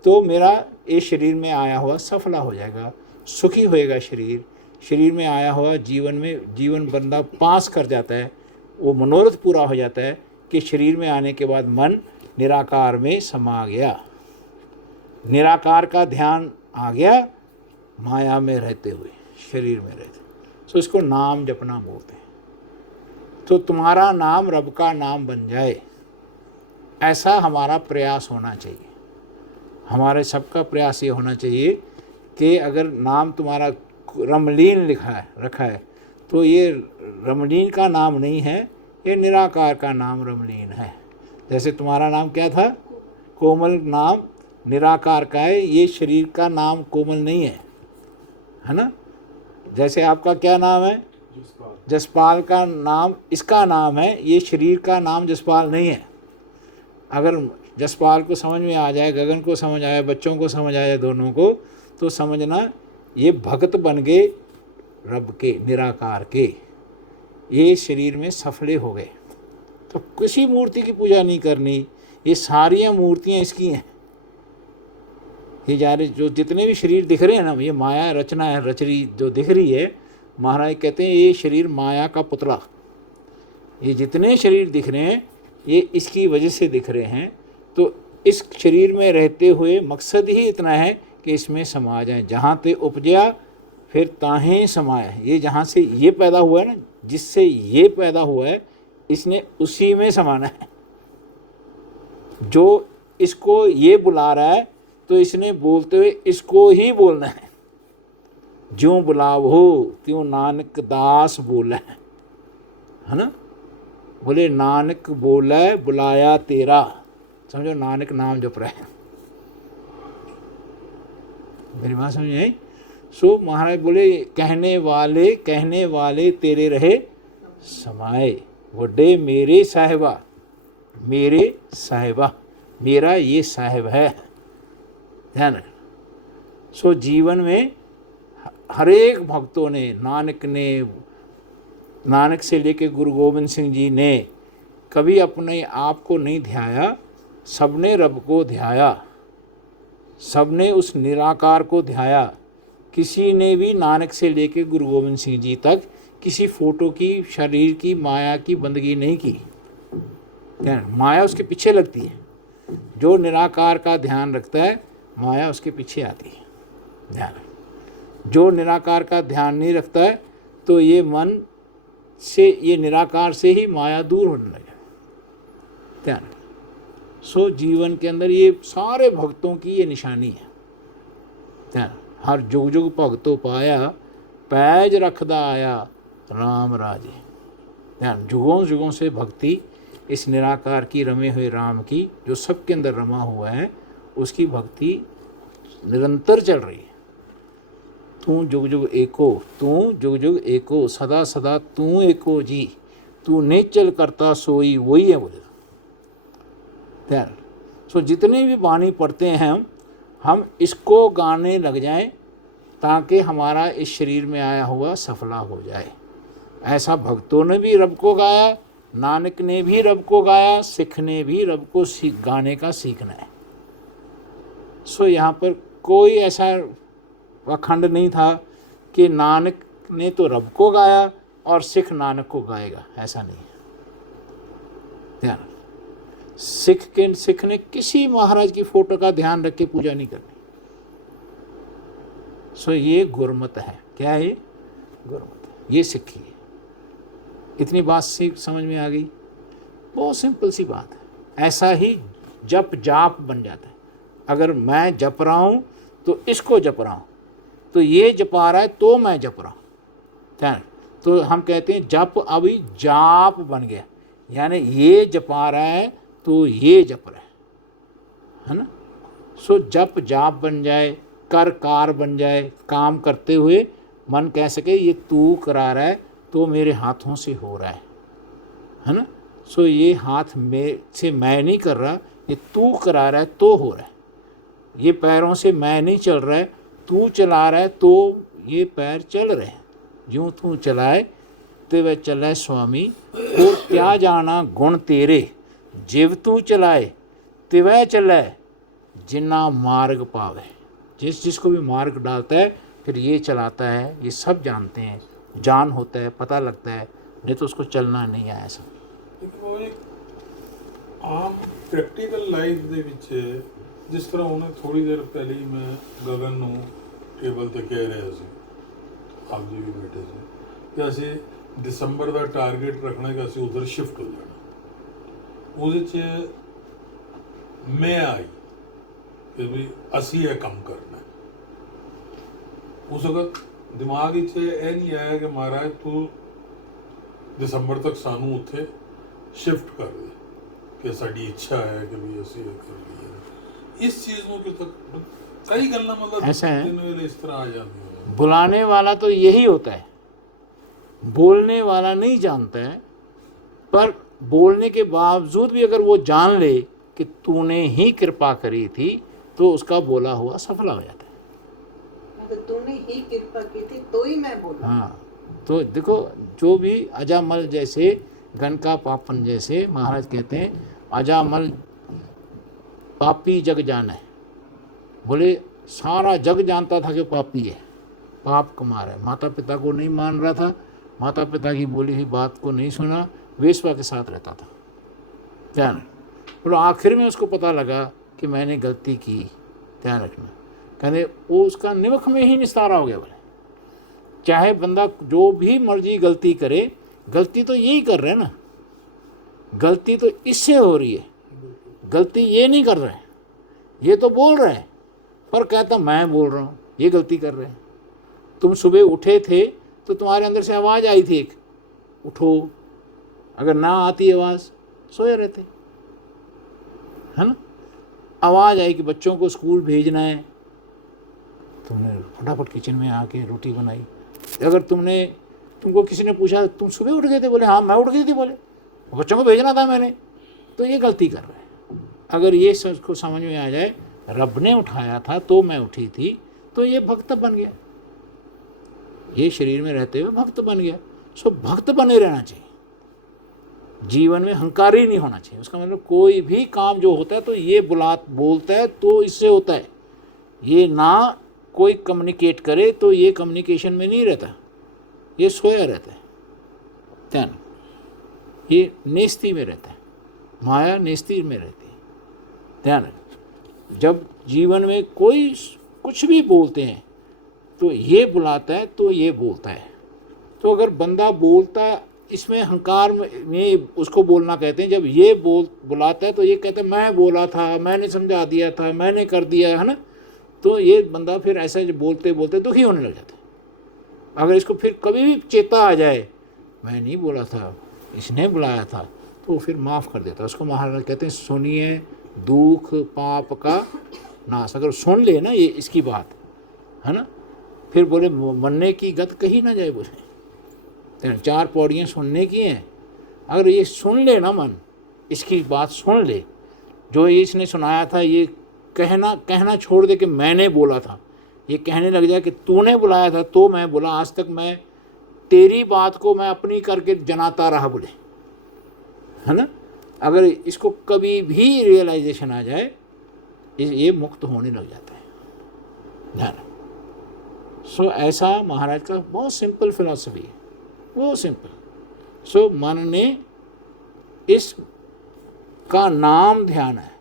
तो मेरा ये शरीर में आया हुआ सफला हो जाएगा, सुखी होएगा शरीर में आया हुआ जीवन बंदा पास कर जाता है, वो मनोरथ पूरा हो जाता है कि शरीर में आने के बाद मन निराकार में समा गया, निराकार का ध्यान आ गया माया में रहते हुए, शरीर में रहते। तो इसको नाम जपना बोलते हैं। तो तुम्हारा नाम रब का नाम बन जाए, ऐसा हमारा प्रयास होना चाहिए। हमारे सबका प्रयास ये होना चाहिए कि अगर नाम तुम्हारा रमलीन रखा है तो ये रमलीन का नाम नहीं है, ये निराकार का नाम रमलीन है। जैसे तुम्हारा नाम क्या था? कोमल नाम निराकार का है, ये शरीर का नाम कोमल नहीं है ना। जैसे आपका क्या नाम है? जसपाल का नाम इसका नाम है, ये शरीर का नाम जसपाल नहीं है। अगर जसपाल को समझ में आ जाए, गगन को समझ आए, बच्चों को समझ आए, दोनों को, तो समझना ये भक्त बन गए रब के, निराकार के, ये शरीर में सफले हो गए। तो किसी मूर्ति की पूजा नहीं करनी, ये सारी मूर्तियाँ इसकी हैं। ये जो जितने भी शरीर दिख रहे हैं ना, ये माया रचना है, रचरी जो दिख रही है, महाराज कहते हैं ये शरीर माया का पुतला, ये जितने शरीर दिख रहे हैं ये इसकी वजह से दिख रहे हैं। तो इस शरीर में रहते हुए मकसद ही इतना है कि इसमें समा जाए, जहाँ ते उपजया फिर ताहें समाया। ये जहाँ से ये पैदा हुआ है ना, जिससे ये पैदा हुआ है, इसने उसी में समाना है। जो इसको ये बुला रहा है तो इसने बोलते हुए इसको ही बोलना है। ज्यों बुलावो त्यों नानक दास बोले, है ना। बोले नानक बोले बुलाया तेरा, समझो नानक नाम जप रहे हैं। मेरी बात समझ आई? सो महाराज बोले कहने वाले तेरे रहे समाए, वड्डे मेरे साहिबा, मेरा ये साहिब है। ध्यान रखना। सो जीवन में हर एक भक्तों ने, नानक से लेके गुरु गोविंद सिंह जी ने कभी अपने आप को नहीं ध्याया, सबने रब को ध्याया, सबने उस निराकार को ध्याया। किसी ने भी नानक से लेके गुरु गोविंद सिंह जी तक किसी फोटो की, शरीर की, माया की बंदगी नहीं की। माया उसके पीछे लगती है। जो निराकार का ध्यान रखता है, माया उसके पीछे आती है। ध्यान, जो निराकार का ध्यान नहीं रखता है, तो ये मन से, ये निराकार से ही माया दूर होने लगे। ध्यान। सो जीवन के अंदर ये सारे भक्तों की ये निशानी है। ध्यान। हर जुग जुग भगतो पाया, पैज रखदा आया राम राजे। ध्यान। जुगों जुगों से भक्ति इस निराकार की, रमे हुए राम की, जो सबके अंदर रमा हुआ है, उसकी भक्ति निरंतर चल रही है। तू जुग जुग एको, तू जुग जुग एको, सदा सदा तू एको जी, तू नेचल करता सोई वही है बोले। ध्यान। सो जितने भी वाणी पढ़ते हैं हम इसको गाने लग जाएं, ताकि हमारा इस शरीर में आया हुआ सफला हो जाए। ऐसा भक्तों ने भी रब को गाया, नानक ने भी रब को गाया, सिख ने भी रब को गाने का सीखना है। सो यहाँ पर कोई ऐसा अखंड नहीं था कि नानक ने तो रब को गाया और सिख नानक को गाएगा, ऐसा नहीं है। ध्यान। सिख ने किसी महाराज की फोटो का ध्यान रख के पूजा नहीं करनी। सो ये गुरमत है। क्या है ये? गुरमत है। ये सिक्खी है। इतनी बात समझ में आ गई? बहुत सिंपल सी बात है। ऐसा ही जप जाप बन जाता है। अगर मैं जप रहा हूँ तो इसको जप रहा हूँ, तो ये जपा रहा है तो मैं जप रहा हूँ। ध्यान। तो हम कहते हैं जप अभी जाप बन गया, यानी ये जपा रहा है तो ये जप रहा है ना। सो जप जाप बन जाए, कर कार बन जाए, काम करते हुए मन कह सके ये तू करा रहा है तो मेरे हाथों से हो रहा है ना। सो ये हाथ में से मैं नहीं कर रहा, ये तू करा रहा है तो हो रहा है। ये पैरों से मैं नहीं चल रहा है, तू चला रहा है तो ये पैर चल रहे हैं। यूँ तू चलाए ते वह चलाए स्वामी, तो क्या जाना गुण तेरे, जिव तू चलाए ते वह चलाए जिन्ना मार्ग पावे। जिसको भी मार्ग डालता है फिर ये चलाता है, ये सब जानते हैं, जान होता है, पता लगता है, नहीं तो उसको चलना नहीं आया सब। वो एक आम प्रैक्टिकल लाइफ ਦੇ ਵਿੱਚ ਜਿਸ ਤਰ੍ਹਾਂ ਉਹਨੇ ਥੋੜੀ ਦੇਰ ਪਹਿਲੇ ਹੀ ਮੈਂ ਗਗਨ ਨੂੰ ਟੇਬਲ ਤੇ ਕਹਿ ਰਿਹਾ ਸੀ, ਆਪ ਜੀ ਵੀ ਬੈਠੇ ਸੀ, ਕਿ ਅਸੀਂ ਦਸੰਬਰ ਦਾ ਟਾਰਗੇਟ ਰੱਖਣਾ ਕਿ ਅਸੀਂ ਉਧਰ ਸ਼ਿਫਟ ਹੋ ਜਾਣਾ। ਉਹਦੇ 'ਚ ਮੈਂ ਆਈ ਕਿ ਵੀ ਅਸੀਂ ਇਹ ਕੰਮ ਕਰਨਾ। ਉਸ ਵਕਤ ਦਿਮਾਗ ਵਿੱਚ ਇਹ ਨਹੀਂ ਆਇਆ ਕਿ ਮਹਾਰਾਜ ਤੂੰ ਦਸੰਬਰ ਤੱਕ ਸਾਨੂੰ ਉੱਥੇ ਸ਼ਿਫਟ ਕਰ ਦੇ, ਕਿ ਸਾਡੀ ਇੱਛਾ ਹੈ ਕਿ ਵੀ ਅਸੀਂ ਇਹ ਕਰ ਲਈਏ। इस चीज को तक कई गल्ला मतलब ऐसा है, दिन वेले इस तरह आ जाती है। बुलाने वाला तो यही होता है, बोलने वाला नहीं जानता है, पर बोलने के बावजूद भी अगर वो जान ले कि तूने ही कृपा करी थी तो उसका बोला हुआ सफला हो जाता है। तो तूने ही कृपा की थी तो ही मैं बोला। हाँ, तो देखो जो भी अजामल जैसे, घन का पापन जैसे, महाराज कहते हैं अजामल पापी जग जाना है। बोले सारा जग जानता था कि पापी है, पाप कमा रहा है। माता पिता को नहीं मान रहा था, माता पिता की बोली हुई बात को नहीं सुना, वेश्या के साथ रहता था। ध्यान। बोलो आखिर में उसको पता लगा कि मैंने गलती की। ध्यान रखना। कहने वो उसका निवख में ही निस्तारा हो गया। बोले चाहे बंदा जो भी मर्जी गलती करे, गलती तो यही कर रहे हैं ना, गलती तो इससे हो रही है, गलती ये नहीं कर रहे हैं, ये तो बोल रहे हैं, पर कहता मैं बोल रहा हूँ, ये गलती कर रहे हैं। तुम सुबह उठे थे तो तुम्हारे अंदर से आवाज़ आई थी एक, उठो। अगर ना आती आवाज़ सोए रहते, है ना। आवाज़ आई कि बच्चों को स्कूल भेजना है, तुमने फटाफट किचन में आके रोटी बनाई। अगर तुमको किसी ने पूछा तुम सुबह उठ गए थे, बोले हाँ मैं उठ गई थी, बोले बच्चों को भेजना था मैंने, तो ये गलती कर रहे हैं। अगर ये को समझ में आ जाए रब ने उठाया था तो मैं उठी थी, तो ये भक्त बन गया। ये शरीर में रहते हुए भक्त बन गया। सो भक्त बने रहना चाहिए, जीवन में हंकारी नहीं होना चाहिए। उसका मतलब कोई भी काम जो होता है तो ये बोलता है तो इससे होता है, ये ना कोई कम्युनिकेट करे तो ये कम्युनिकेशन में नहीं रहता, ये सोया रहता है। ध्यान, ये नेस्ती में रहता है, माया नेस्ती में रहती है। ध्यान, जब जीवन में कोई कुछ भी बोलते हैं तो ये बुलाता है तो ये बोलता है। तो अगर बंदा बोलता है, इसमें अहंकार में उसको बोलना कहते हैं। जब ये बुलाता है तो ये कहता है मैं बोला था, मैंने समझा दिया था, मैंने कर दिया, है ना। तो ये बंदा फिर ऐसा बोलते बोलते दुखी होने लग जाता है। अगर इसको फिर कभी भी चेता आ जाए मैं नहीं बोला था, इसने बुलाया था, तो फिर माफ़ कर देता है। उसको महाराज कहते हैं सुनिए दुख पाप का नाश। अगर सुन ले ना ये इसकी बात, है ना, फिर बोले मरने की गत कही ना जाए। बोले 4 पौड़ियाँ सुनने की हैं, अगर ये सुन ले ना मन, इसकी बात सुन ले, जो ये इसने सुनाया था ये कहना छोड़ दे कि मैंने बोला था, ये कहने लग जाए कि तूने बुलाया था तो मैं बोला, आज तक मैं तेरी बात को मैं अपनी करके जनाता रहा, बोले, है ना। अगर इसको कभी भी रियलाइजेशन आ जाए ये मुक्त होने लग जाता है। ध्यान। सो ऐसा महाराज का बहुत सिंपल फिलॉसफी है, वो सिंपल। सो मन ने इस का नाम ध्यान है,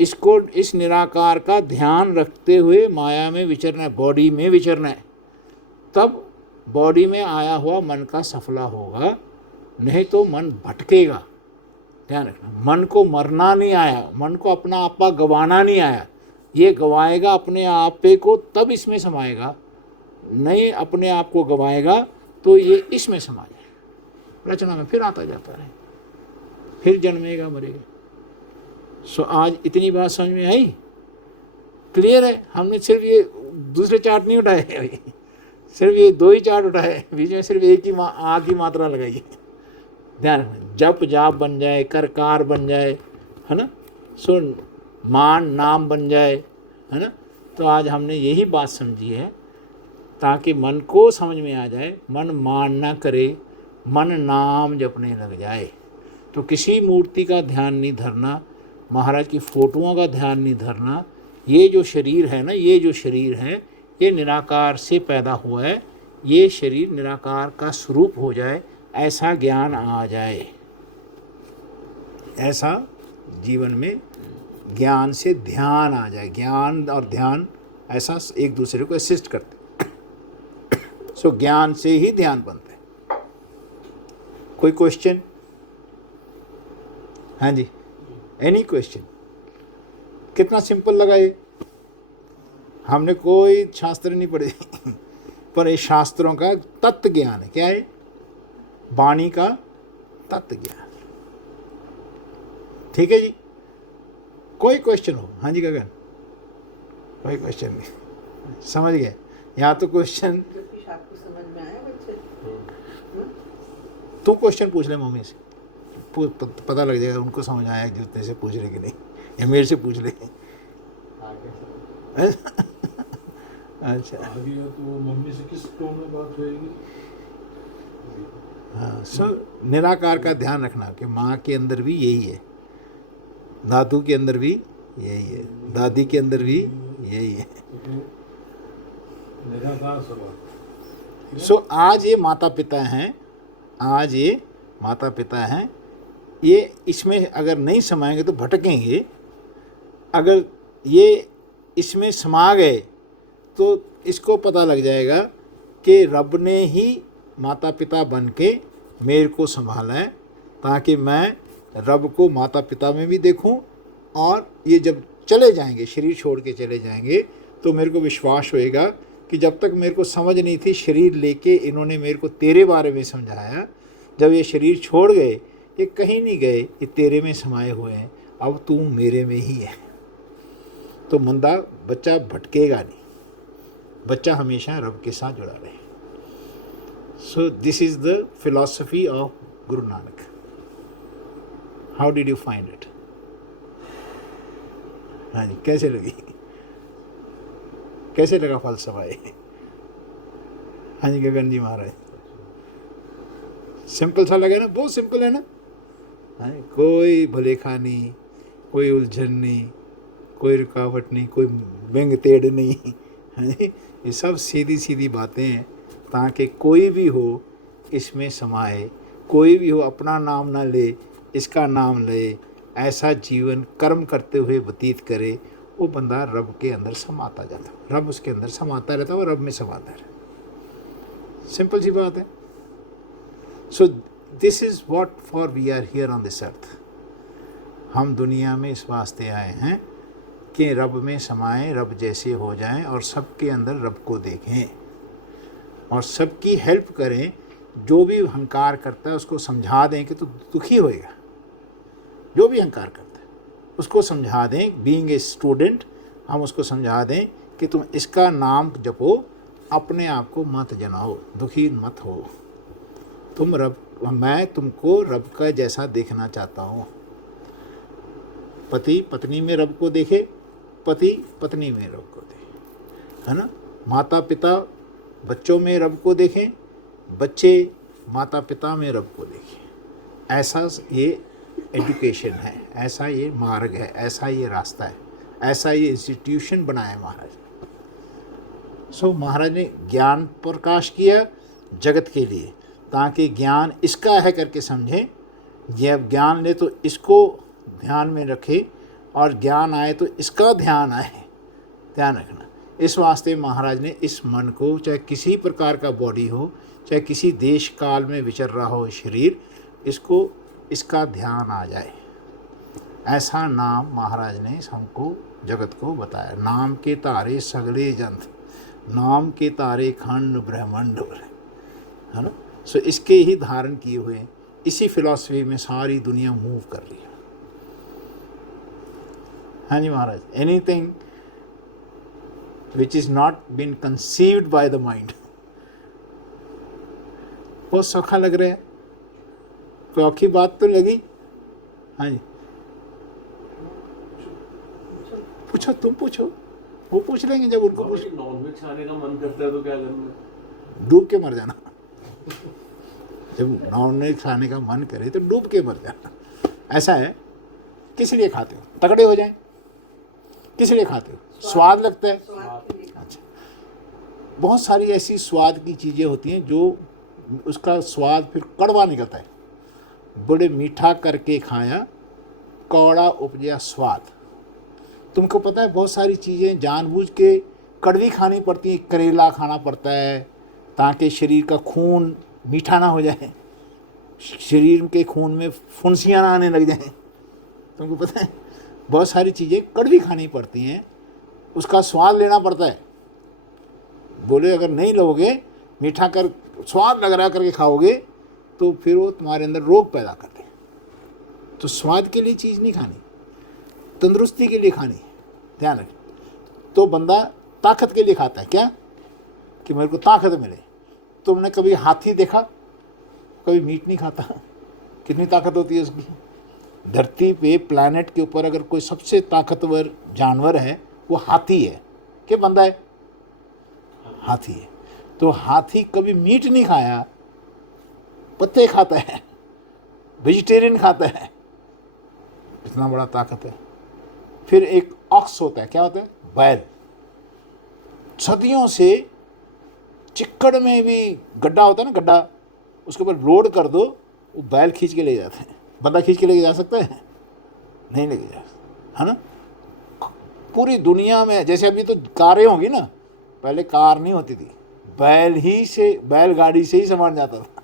इसको इस निराकार का ध्यान रखते हुए माया में विचरना है, बॉडी में विचरना है, तब बॉडी में आया हुआ मन का सफला होगा, नहीं तो मन भटकेगा। ध्यान रखना, मन को मरना नहीं आया, मन को अपना आपा गंवाना नहीं आया। ये गंवाएगा अपने आपे को तब इसमें समाएगा, नहीं अपने आप को गंवाएगा तो ये इसमें समा जाए, रचना में फिर आता जाता रहे, फिर जन्मेगा मरेगा। सो आज इतनी बात समझ में आई, क्लियर है। हमने सिर्फ ये दूसरे चार्ट नहीं उठाए अभी, सिर्फ ये 2 ही चार्ट उठाए, बीच में सिर्फ एक ही आ की मात्रा लगाई है। ध्यान रखना, जप जाप बन जाए, करकार बन जाए, है ना, सो मान नाम बन जाए, है ना। तो आज हमने यही बात समझी है ताकि मन को समझ में आ जाए, मन मान ना करे, मन नाम जपने लग जाए। तो किसी मूर्ति का ध्यान नहीं धरना, महाराज की फ़ोटोओं का ध्यान नहीं धरना। ये जो शरीर है ना, ये जो शरीर है ये निराकार से पैदा हुआ है, ये शरीर निराकार का स्वरूप हो जाए, ऐसा ज्ञान आ जाए। ऐसा जीवन में ज्ञान से ध्यान आ जाए। ज्ञान और ध्यान ऐसा एक दूसरे को असिस्ट करते। सो ज्ञान से ही ध्यान बनता है। कोई क्वेश्चन? हाँ जी, एनी क्वेश्चन? कितना सिंपल लगा ये। हमने कोई शास्त्र नहीं पढ़े पर ये शास्त्रों का तत्व ज्ञान है। क्या है? वाणी का तत्व ज्ञान। ठीक है जी। कोई क्वेश्चन हो? हाँ जी गगन, कोई क्वेश्चन नहीं? समझ गए? यहाँ तो क्वेश्चन आपको समझ में आया बच्चे? तू क्वेश्चन पूछ ले मम्मी से, पता लग जाएगा उनको समझ आया कि तेरे से पूछ रहे कि नहीं, या मेरे से पूछ ले। अच्छा, आगे तो मम्मी से किस टोन में बात होएगी? हाँ। सो निराकार का ध्यान रखना कि माँ के अंदर भी यही है, दादू के अंदर भी यही है, दादी के अंदर भी यही है। निराकार सवाल। सो आज ये माता पिता हैं, आज ये माता पिता हैं, ये इसमें अगर नहीं समाएंगे तो भटकेंगे। अगर ये इसमें समा गए तो इसको पता लग जाएगा कि रब ने ही माता पिता बन के मेरे को संभाला है, ताकि मैं रब को माता पिता में भी देखूं। और ये जब चले जाएंगे, शरीर छोड़ के चले जाएंगे, तो मेरे को विश्वास होएगा कि जब तक मेरे को समझ नहीं थी, शरीर लेके इन्होंने मेरे को तेरे बारे में समझाया। जब ये शरीर छोड़ गए, ये कहीं नहीं गए, ये तेरे में समाये हुए हैं, अब तू मेरे में ही है। तो मंदा बच्चा भटकेगा नहीं, बच्चा हमेशा रब के साथ जुड़ा रहे। So this is the philosophy of Guru Nanak. How did you find it? हाँ जी, कैसे लगी? कैसे लगा फलसफा ये? हाँ जी गगन जी महाराज, सिंपल सा लगे ना, बहुत सिंपल है ना। हाँ जी, कोई भलेखा नहीं, कोई उलझन नहीं, कोई रुकावट नहीं, कोई व्यंग तेड़ नहीं। हाँ जी, ये सब सीधी सीधी बातें हैं, ताकि कोई भी हो इसमें समाए, कोई भी हो अपना नाम ना ले, इसका नाम ले, ऐसा जीवन कर्म करते हुए व्यतीत करे, वो बंदा रब के अंदर समाता जाता, रब उसके अंदर समाता रहता, वो रब में समाता रहता। सिंपल सी बात है। So this is what for we are here on this earth. हम दुनिया में इस वास्ते आए हैं कि रब में समाएं, रब जैसे हो जाएं और सबके अंदर रब को देखें और सबकी हेल्प करें। जो भी अहंकार करता है उसको समझा दें कि तू दुखी होएगा, जो भी अहंकार करता है उसको समझा दें। बीइंग ए स्टूडेंट हम उसको समझा दें कि तुम इसका नाम जपो, अपने आप को मत जनाओ, दुखी मत हो। तुम रब, मैं तुमको रब का जैसा देखना चाहता हूँ। पति पत्नी में रब को देखे, पति पत्नी में रब को देखे, है ना। माता पिता बच्चों में रब को देखें, बच्चे माता पिता में रब को देखें। ऐसा ये एजुकेशन है, ऐसा ये मार्ग है, ऐसा ये रास्ता है, ऐसा ये इंस्टीट्यूशन बनाया महाराज। सो महाराज ने ज्ञान प्रकाश किया जगत के लिए, ताकि ज्ञान इसका है करके समझें। जब ज्ञान ले तो इसको ध्यान में रखे और ज्ञान आए तो इसका ध्यान आए, ध्यान रखना। इस वास्ते महाराज ने इस मन को, चाहे किसी प्रकार का बॉडी हो, चाहे किसी देश काल में विचर रहा हो शरीर, इसको इसका ध्यान आ जाए, ऐसा नाम महाराज ने हमको जगत को बताया। नाम के तारे सगले जंत, नाम के तारे खंड ब्रह्मांड, है ना। सो इसके ही धारण किए हुए इसी फिलॉसफी में सारी दुनिया मूव कर रही है। हाँ जी महाराज, anything which is not been conceived by the mind। बहुत सौखा लग रहा है, कोई औखी बात तो लगी? हाँ जी पूछो, तुम पूछो, वो पूछ लेंगे जब उनको पूछ। नॉनवेज खाने का मन करता है तो क्या करना? डूब के मर जाना। जब नॉनवेज खाने का मन करे तो डूब के मर जाना। ऐसा है, किस लिए खाते हो? तगड़े हो जाएं, किस लिए खाते हो? स्वाद लगता है। अच्छा, बहुत सारी ऐसी स्वाद की चीज़ें होती हैं जो उसका स्वाद फिर कड़वा निकलता है। बड़े मीठा करके खाया, कौड़ा उपजा स्वाद। तुमको पता है बहुत सारी चीज़ें जानबूझ के कड़वी खानी पड़ती हैं। करेला खाना पड़ता है ताकि शरीर का खून मीठा ना हो जाए, शरीर के खून में फुंसियाँ ना आने लग जाएं। तुमको पता है बहुत सारी चीज़ें कड़वी खानी पड़ती हैं, उसका स्वाद लेना पड़ता है। बोले अगर नहीं लोगे, मीठा कर स्वाद लग रहा करके खाओगे तो फिर वो तुम्हारे अंदर रोग पैदा कर दे। तो स्वाद के लिए चीज़ नहीं खानी, तंदुरुस्ती के लिए खानी है, ध्यान रखें। तो बंदा ताकत के लिए खाता है, क्या कि मेरे को ताकत मिले। तुमने कभी हाथी देखा? कभी मीट नहीं खाता। कितनी ताकत होती है उसकी। धरती पे प्लैनेट के ऊपर अगर कोई सबसे ताकतवर जानवर है वो हाथी है। क्या बंदा है? हाथी है। तो हाथी कभी मीट नहीं खाया, पत्ते खाता है, वेजिटेरियन खाता है, इतना बड़ा ताकत है। फिर एक ऑक्स होता है, क्या होता है? बैल। सदियों से चिक्कड़ में भी गड्ढा होता है ना, गड्ढा, उसके ऊपर लोड कर दो, वो बैल खींच के ले जाते हैं। बंदा खींच के लेके जा सकता है? नहीं लेके जा सकता, है ना। पूरी दुनिया में जैसे अभी तो कारें होंगी ना, पहले कार नहीं होती थी, बैल ही से, बैलगाड़ी से ही सामान जाता था,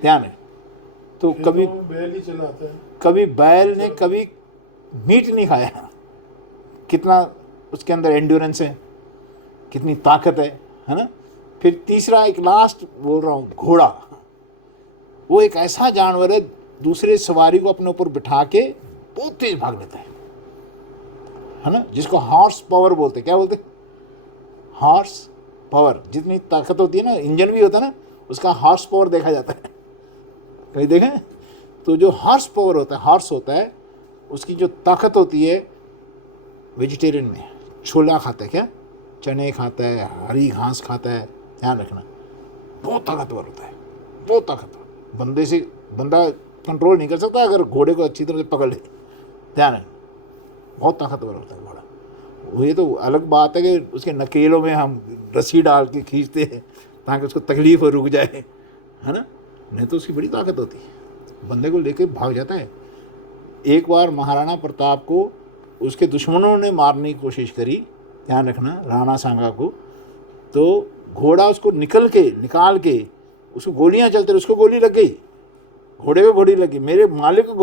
ध्यान है। तो कभी बैल ही चलाता है, कभी बैल ने कभी मीट नहीं खाया। कितना उसके अंदर एंड्योरेंस है, कितनी ताकत है ना। फिर तीसरा एक लास्ट बोल रहा हूँ, घोड़ा। वो एक ऐसा जानवर है, दूसरे सवारी को अपने ऊपर बिठा के बहुत तेज भाग लेता है ना, जिसको हॉर्स पावर बोलते हैं। क्या बोलते हैं? Horse power. जितनी ताकत होती है ना, इंजन भी होता है ना, उसका हॉर्स पावर देखा जाता है। कहीं देखें तो जो हॉर्स पावर होता है, हॉर्स होता है, उसकी जो ताकत होती है, वेजिटेरियन में छोला खाता है, क्या चने खाता है, हरी घास खाता है, ध्यान रखना। बहुत ताकतवर होता है, बहुत ताकतवर। बंदा कंट्रोल नहीं कर सकता अगर घोड़े को अच्छी तरह से पकड़ ले। ध्यान है, बहुत ताकतवर होता है घोड़ा। वो ये तो अलग बात है कि उसके नकेलों में हम रस्सी डाल के खींचते हैं ताकि उसको तकलीफ रुक जाए, है ना, नहीं तो उसकी बड़ी ताकत होती है, बंदे को लेके भाग जाता है। एक बार महाराणा प्रताप को उसके दुश्मनों ने मारने की कोशिश करी, ध्यान रखना, राणा सांगा को, तो घोड़ा उसको निकाल के उसको गोलियां चलते रही, उसको गोली लग गई, घोड़े को गोली लगी। मेरे मालिक को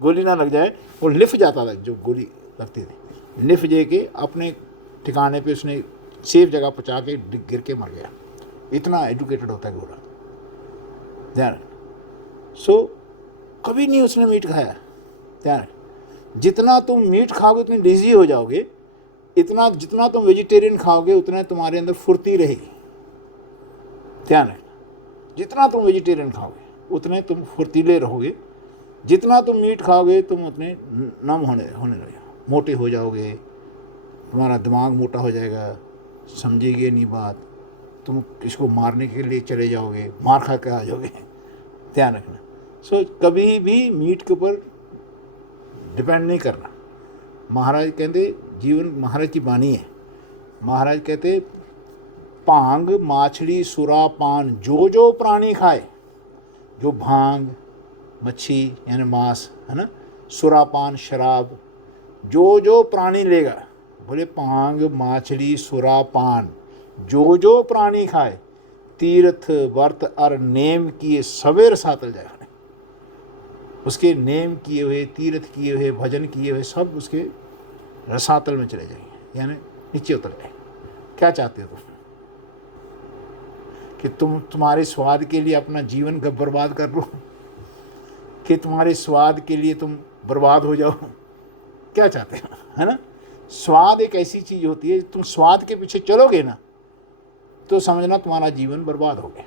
गोली ना लग जाए, वो लिफ जाता था, जो गोली लगती थी लिफ जे के अपने ठिकाने पे उसने सेफ जगह पहुँचा के गिर के मर गया। इतना एजुकेटेड होता है घोड़ा, ध्यान। सो कभी नहीं उसने मीट खाया, ध्यान। जितना तुम मीट खाओगे उतनी लेजी हो जाओगे, जितना तुम वेजिटेरियन खाओगे उतना तुम्हारे अंदर फुर्ती रहेगी, ध्यान है। जितना तुम वेजिटेरियन खाओगे उतने तुम फुर्तीले रहोगे, जितना तुम मीट खाओगे तुम उतने नम होने लगे, मोटे हो जाओगे, तुम्हारा दिमाग मोटा हो जाएगा, समझेगे नहीं बात, तुम किसको मारने के लिए चले जाओगे, मार खा के आ जाओगे, ध्यान रखना। सो कभी भी मीट के ऊपर डिपेंड नहीं करना। महाराज कहते जीवन, महाराज की बानी है, महाराज कहते भांग माछली सुरा पान जो जो प्राणी खाए, जो भांग मच्छी यानी मांस है ना, सुरापान शराब, जो जो प्राणी लेगा, बोले भांग माछली सुरापान जो जो प्राणी खाए, तीर्थ व्रत और नेम किए सवेर सातल जाए। उसके नेम किए हुए, तीर्थ किए हुए, भजन किए हुए सब उसके रसातल में चले जाएंगे, यानी नीचे उतर जाएंगे। क्या चाहते हो तुम कि तुम्हारे स्वाद के लिए अपना जीवन कब बर्बाद कर लो, कि तुम्हारे स्वाद के लिए तुम बर्बाद हो जाओ? क्या चाहते हो, है ना। स्वाद एक ऐसी चीज़ होती है, तुम स्वाद के पीछे चलोगे ना तो समझना तुम्हारा जीवन बर्बाद हो गया।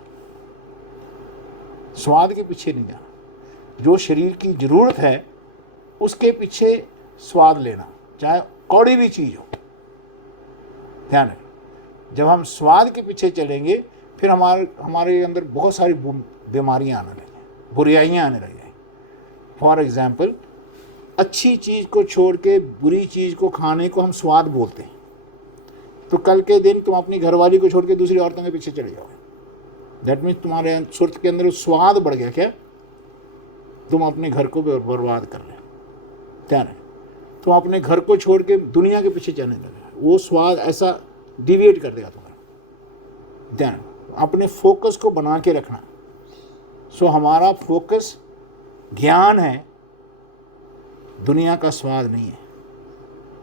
स्वाद के पीछे नहीं जाना, जो शरीर की ज़रूरत है उसके पीछे स्वाद लेना, चाहे कौड़ी भी चीज़ हो, ध्यान रखें। जब हम स्वाद के पीछे चलेंगे फिर हमारे अंदर बहुत सारी बीमारियां आने लगेंगी, बुराइयां आने लगेंगी। फॉर एग्ज़ाम्पल, अच्छी चीज़ को छोड़ के बुरी चीज़ को खाने को हम स्वाद बोलते हैं, तो कल के दिन तुम अपनी घरवाली को छोड़ के दूसरी औरतों के पीछे चले जाओगे। दैट मीन्स तुम्हारे सुर्त के अंदर स्वाद बढ़ गया। क्या? तुम अपने घर को बर्बाद कर रहे हो, ध्यान है। तुम अपने घर को छोड़ के दुनिया के पीछे चलने लगे, वो स्वाद ऐसा डिविएट कर देगा तुम्हारा, ध्यान। अपने फोकस को बना के रखना। सो हमारा फोकस ज्ञान है, दुनिया का स्वाद नहीं है।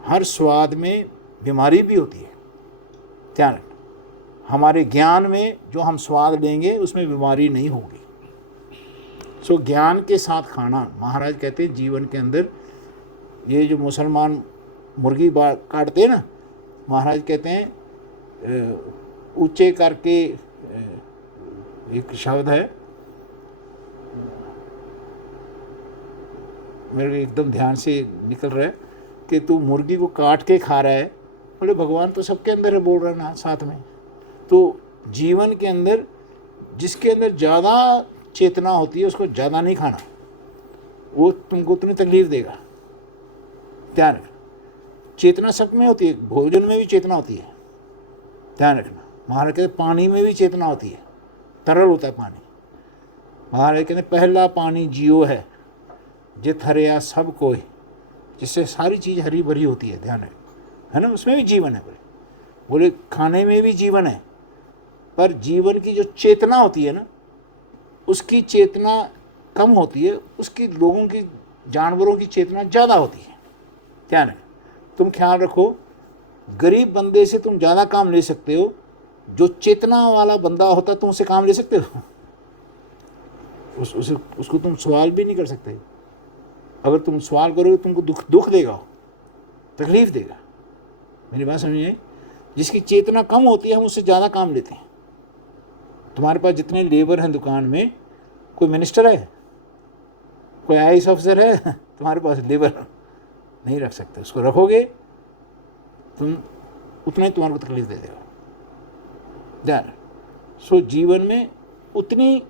हर स्वाद में बीमारी भी होती है, ध्यान रखना। हमारे ज्ञान में जो हम स्वाद लेंगे उसमें बीमारी नहीं होगी। सो ज्ञान के साथ खाना, महाराज कहते हैं जीवन के अंदर, ये जो मुसलमान मुर्गी काटते हैं ना, महाराज कहते हैं ऊंचे करके, एक शब्द है मेरे एकदम ध्यान से निकल रहा है, कि तू मुर्गी को काट के खा रहा है। बोले भगवान तो सबके अंदर है, बोल रहा है ना साथ में। तो जीवन के अंदर जिसके अंदर ज़्यादा चेतना होती है उसको ज़्यादा नहीं खाना, वो तुमको उतनी तकलीफ देगा, ध्यान रखना। चेतना सब में होती है, भोजन में भी चेतना होती है, ध्यान रखना। महाराज कहते पानी में भी चेतना होती है, तरल होता है पानी। महाराज कहते पहला पानी जियो है जित हरिया सब कोई, जिससे सारी चीज़ हरी भरी होती है, ध्यान है ना। उसमें भी जीवन है। बोले खाने में भी जीवन है, पर जीवन की जो चेतना होती है ना, उसकी चेतना कम होती है, उसकी लोगों की, जानवरों की चेतना ज़्यादा होती है, ध्यान है। तुम ख्याल रखो, गरीब बंदे से तुम ज़्यादा काम ले सकते हो, जो चेतना वाला बंदा होता तुम उससे काम ले सकते हो? उसको तुम सवाल भी नहीं कर सकते। अगर तुम सवाल करोगे तुमको दुख देगा, तकलीफ देगा। मेरी बात समझिए, जिसकी चेतना कम होती है हम उससे ज़्यादा काम लेते हैं। तुम्हारे पास जितने लेबर हैं दुकान में, कोई मिनिस्टर है, कोई IAS ऑफिसर है, तुम्हारे पास लेबर नहीं रख सकते। उसको रखोगे तुम, उतना ही तुम्हारे को तकलीफ दे देगा, ध्यान। सो जीवन में उतनी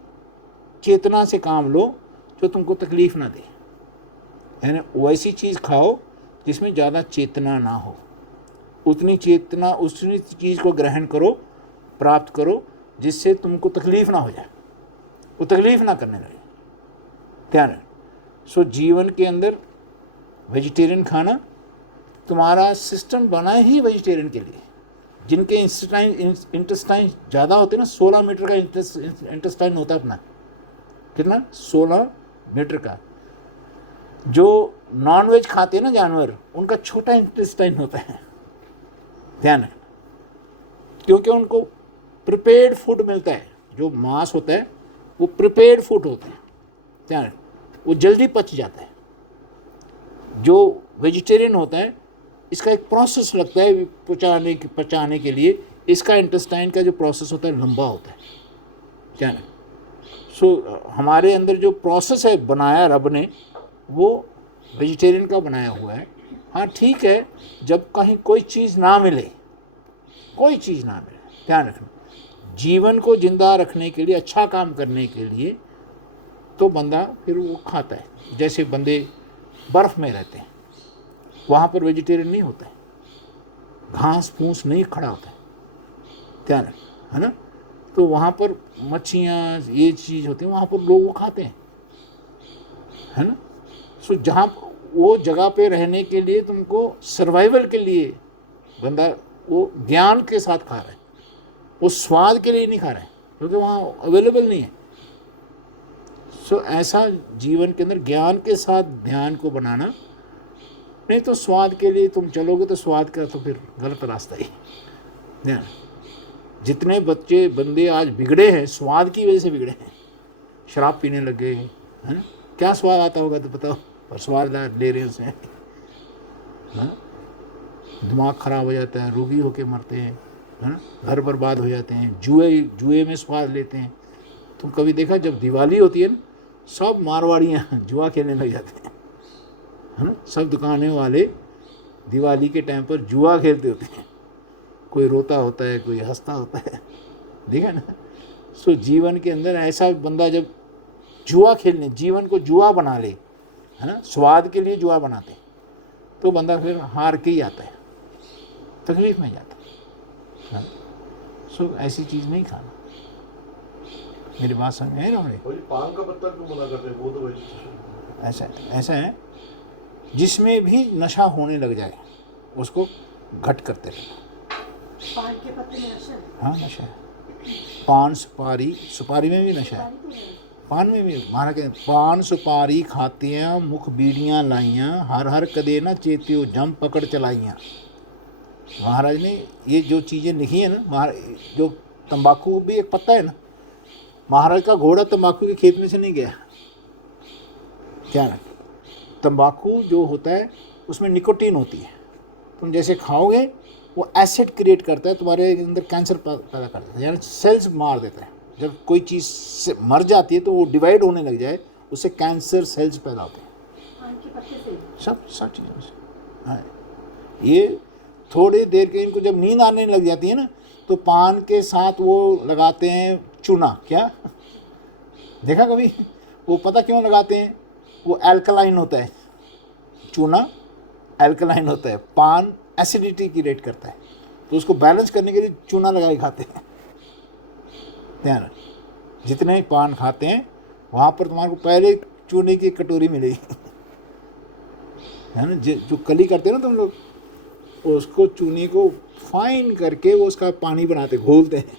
चेतना से काम लो जो तुमको तकलीफ ना दे, यानी वैसी चीज़ खाओ जिसमें ज़्यादा चेतना ना हो, उतनी चीज़ को ग्रहण करो, प्राप्त करो जिससे तुमको तकलीफ ना हो जाए, वो तकलीफ ना करने लगे। ध्यान रहे। सो जीवन के अंदर वेजिटेरियन खाना, तुम्हारा सिस्टम बना ही वेजिटेरियन के लिए। जिनके इंटेस्टाइन ज़्यादा होते हैं ना, 16 मीटर का इंटेस्टाइन होता है अपना, कितना 16 मीटर का। जो नॉन वेज खाते हैं ना जानवर, उनका छोटा इंटेस्टाइन होता है। ध्यान है, क्योंकि उनको प्रिपेयर्ड फूड मिलता है। जो मांस होता है वो प्रिपेयर्ड फूड होता है। ध्यान है, वो जल्दी पच जाता है। जो वेजिटेरियन होता है, इसका एक प्रोसेस लगता है पचाने के लिए। इसका इंटेस्टाइन का जो प्रोसेस होता है लंबा होता है। क्या है, सो हमारे अंदर जो प्रोसेस है बनाया रब ने, वो वेजिटेरियन का बनाया हुआ है। हाँ ठीक है, जब कहीं कोई चीज़ ना मिले, ध्यान रखना, जीवन को जिंदा रखने के लिए, अच्छा काम करने के लिए, तो बंदा फिर वो खाता है। जैसे बंदे बर्फ़ में रहते हैं, वहाँ पर वेजिटेरियन नहीं होता है, घास फूस नहीं खड़ा होता है। ध्यान है ना, तो वहाँ पर मच्छियाँ ये चीज़ होती हैं, वहाँ पर लोग वो खाते हैं, है ना। सो जहाँ वो जगह पे रहने के लिए, तुमको सर्वाइवल के लिए बंदा वो ज्ञान के साथ खा रहा है, वो स्वाद के लिए नहीं खा रहा है, क्योंकि वहाँ अवेलेबल नहीं है। सो ऐसा जीवन के अंदर ज्ञान के साथ ध्यान को बनाना, नहीं तो स्वाद के लिए तुम चलोगे तो स्वाद का तो फिर गलत रास्ता ही। ध्यान, जितने बंदे आज बिगड़े हैं, स्वाद की वजह से बिगड़े हैं। शराब पीने लग गए, है ना, क्या स्वाद आता होगा तो बताओ, और स्वाद ले रहे हैं उसमें, दिमाग खराब हो जाता है, रोगी होके मरते हैं, है ना, घर बर्बाद हो जाते हैं, जुए में स्वाद लेते हैं। तुम कभी देखा, जब दिवाली होती है ना, सब मारवाड़ियाँ जुआ खेलने लग जाते हैं, है ना, सब दुकानें वाले दिवाली के टाइम पर जुआ खेलते होते हैं। कोई रोता होता है, कोई हंसता होता है, देखा ना। सो जीवन के अंदर ऐसा बंदा जब जुआ खेलने, जीवन को जुआ बना ले, है ना, स्वाद के लिए जुआ बनाते, तो बंदा फिर हार के ही आता है, तकलीफ में जाता है। सो ऐसी चीज़ नहीं खाना। मेरी बात समझ में आई ना हमने? पान का पत्ता क्यों मना करते हैं? वो तो वेजिटेशन ऐसा है, जिसमें भी नशा होने लग जाए उसको घट करते रहना। पान के पत्ते में नशा है? हाँ नशा है। पान सुपारी में भी नशा है। पानी तो है। पान में भी महाराज कहते हैं, पान सुपारी खातियाँ मुख बीड़ियाँ लाइयाँ, हर हर कदे न चेत्यो जम पकड़ चलाइयाँ। महाराज ने ये जो चीज़ें लिखी है ना, महाराज जो तंबाकू भी एक पत्ता है ना, महाराज का घोड़ा तंबाकू के खेत में से नहीं गया। क्या है, तंबाकू जो होता है उसमें निकोटीन होती है, तुम जैसे खाओगे वो एसिड क्रिएट करता है, तुम्हारे अंदर कैंसर पैदा करता है, यानी सेल्स मार देता है। जब कोई चीज़ से मर जाती है तो वो डिवाइड होने लग जाए, उससे कैंसर सेल्स पैदा होते हैं। पान के पत्ते से? सब चीज़ों से। हाँ, ये थोड़ी देर के, इनको जब नींद आने लग जाती है ना, तो पान के साथ वो लगाते हैं चूना। क्या देखा कभी? वो पता क्यों लगाते हैं? वो एल्कलाइन होता है, चूना एल्कलाइन होता है, पान एसिडिटी क्रिएट करता है, तो उसको बैलेंस करने के लिए चूना लगा के खाते हैं। ध्यान, जितने पान खाते हैं वहाँ पर तुम्हारे को पहले चूने की कटोरी मिलेगी, है ना। जो कली करते हैं ना तुम लोग, उसको चूने को फाइन करके वो उसका पानी बनाते, घोलते हैं,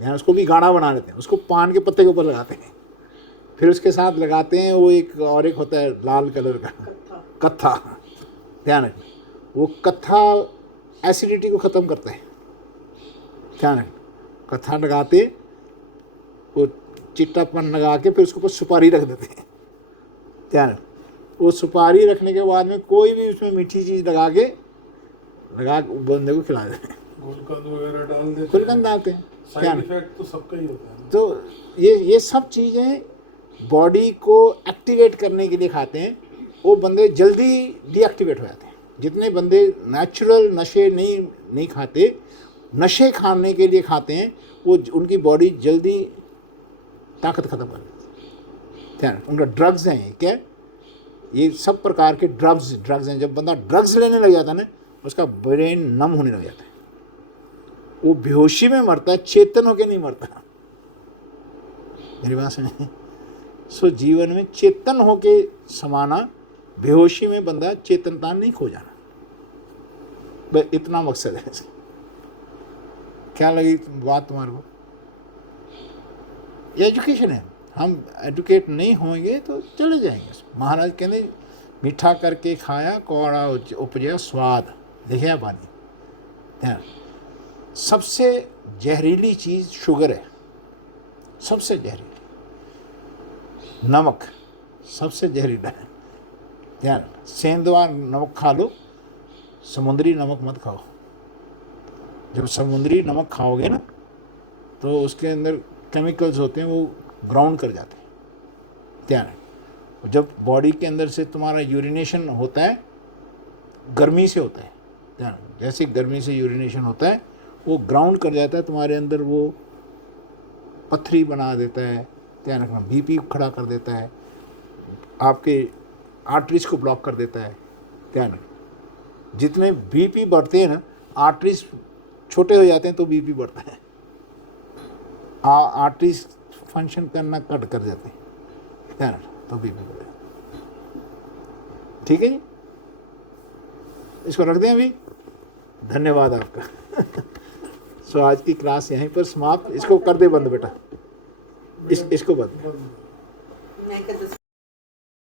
यानी उसको भी गाढ़ा बना लेते हैं, उसको पान के पत्ते के ऊपर लगाते हैं, फिर उसके साथ लगाते हैं वो एक होता है लाल कलर का कत्था। ध्यान रखना, वो कत्था एसिडिटी को ख़त्म करता है। ध्यान रखना, कत्था लगाते, वो चिट्टापन लगा के फिर उसके ऊपर सुपारी रख देते हैं। ध्यान, वो सुपारी रखने के बाद में कोई भी उसमें मीठी चीज़ लगा बंदे को खिला देते हैं, गुलकंद वगैरह डाल देते हैं, गुलकंद डालते हैं। साइड इफेक्ट तो सबका ही होता है। तो ये सब चीज़ें बॉडी को एक्टिवेट करने के लिए खाते हैं, वो बंदे जल्दी डीएक्टिवेट हो जाते हैं। जितने बंदे नेचुरल नशे नहीं खाते, नशे खाने के लिए खाते हैं, वो उनकी बॉडी जल्दी ताकत खत्म कर देती है। ध्यान, उनका ड्रग्स हैं, ये क्या है? ये सब प्रकार के ड्रग्स हैं। जब बंदा ड्रग्स लेने लग जाता है ना, उसका ब्रेन नम होने लग जाता है, वो बेहोशी में मरता है, चेतन होके नहीं मरता। मेरी बात सुनिए। सो जीवन में चेतन होके समाना, बेहोशी में बंदा चेतनता नहीं खो जाना, बस इतना मकसद है इसका। क्या लगी बात तुम्हारे को? ये एजुकेशन है। हम एजुकेट नहीं होंगे तो चले जाएंगे। महाराज कहते मीठा करके खाया कौड़ा उपजया स्वाद, लिखा पानी। ध्यान, सबसे जहरीली चीज़ शुगर है, सबसे जहरीली। नमक सबसे जहरीला है। ध्यान, सेंधवा नमक खा लो, समुद्री नमक मत खाओ। जब समुद्री नमक खाओगे ना, तो उसके अंदर केमिकल्स होते हैं, वो ग्राउंड कर जाते हैं। ध्यान है, जब बॉडी के अंदर से तुम्हारा यूरिनेशन होता है, गर्मी से होता है। ध्यान, जैसे गर्मी से यूरिनेशन होता है, वो ग्राउंड कर जाता है तुम्हारे अंदर, वो पथरी बना देता है। ध्यान रखना, बीपी खड़ा कर देता है, आपके आर्टरीज को ब्लॉक कर देता है। ध्यान रखना, जितने बीपी बढ़ते हैं ना, आर्टरीज छोटे हो जाते हैं तो बीपी बढ़ता है, आर्टरीज फंक्शन करना कट कर जाते हैं। ध्यान रखना, तो बीपी बढ़ता है। ठीक है जी, इसको रख दें अभी। धन्यवाद आपका। सो आज की क्लास यहीं पर समाप्त। इसको कर दे बंद बेटा, इसको बंद।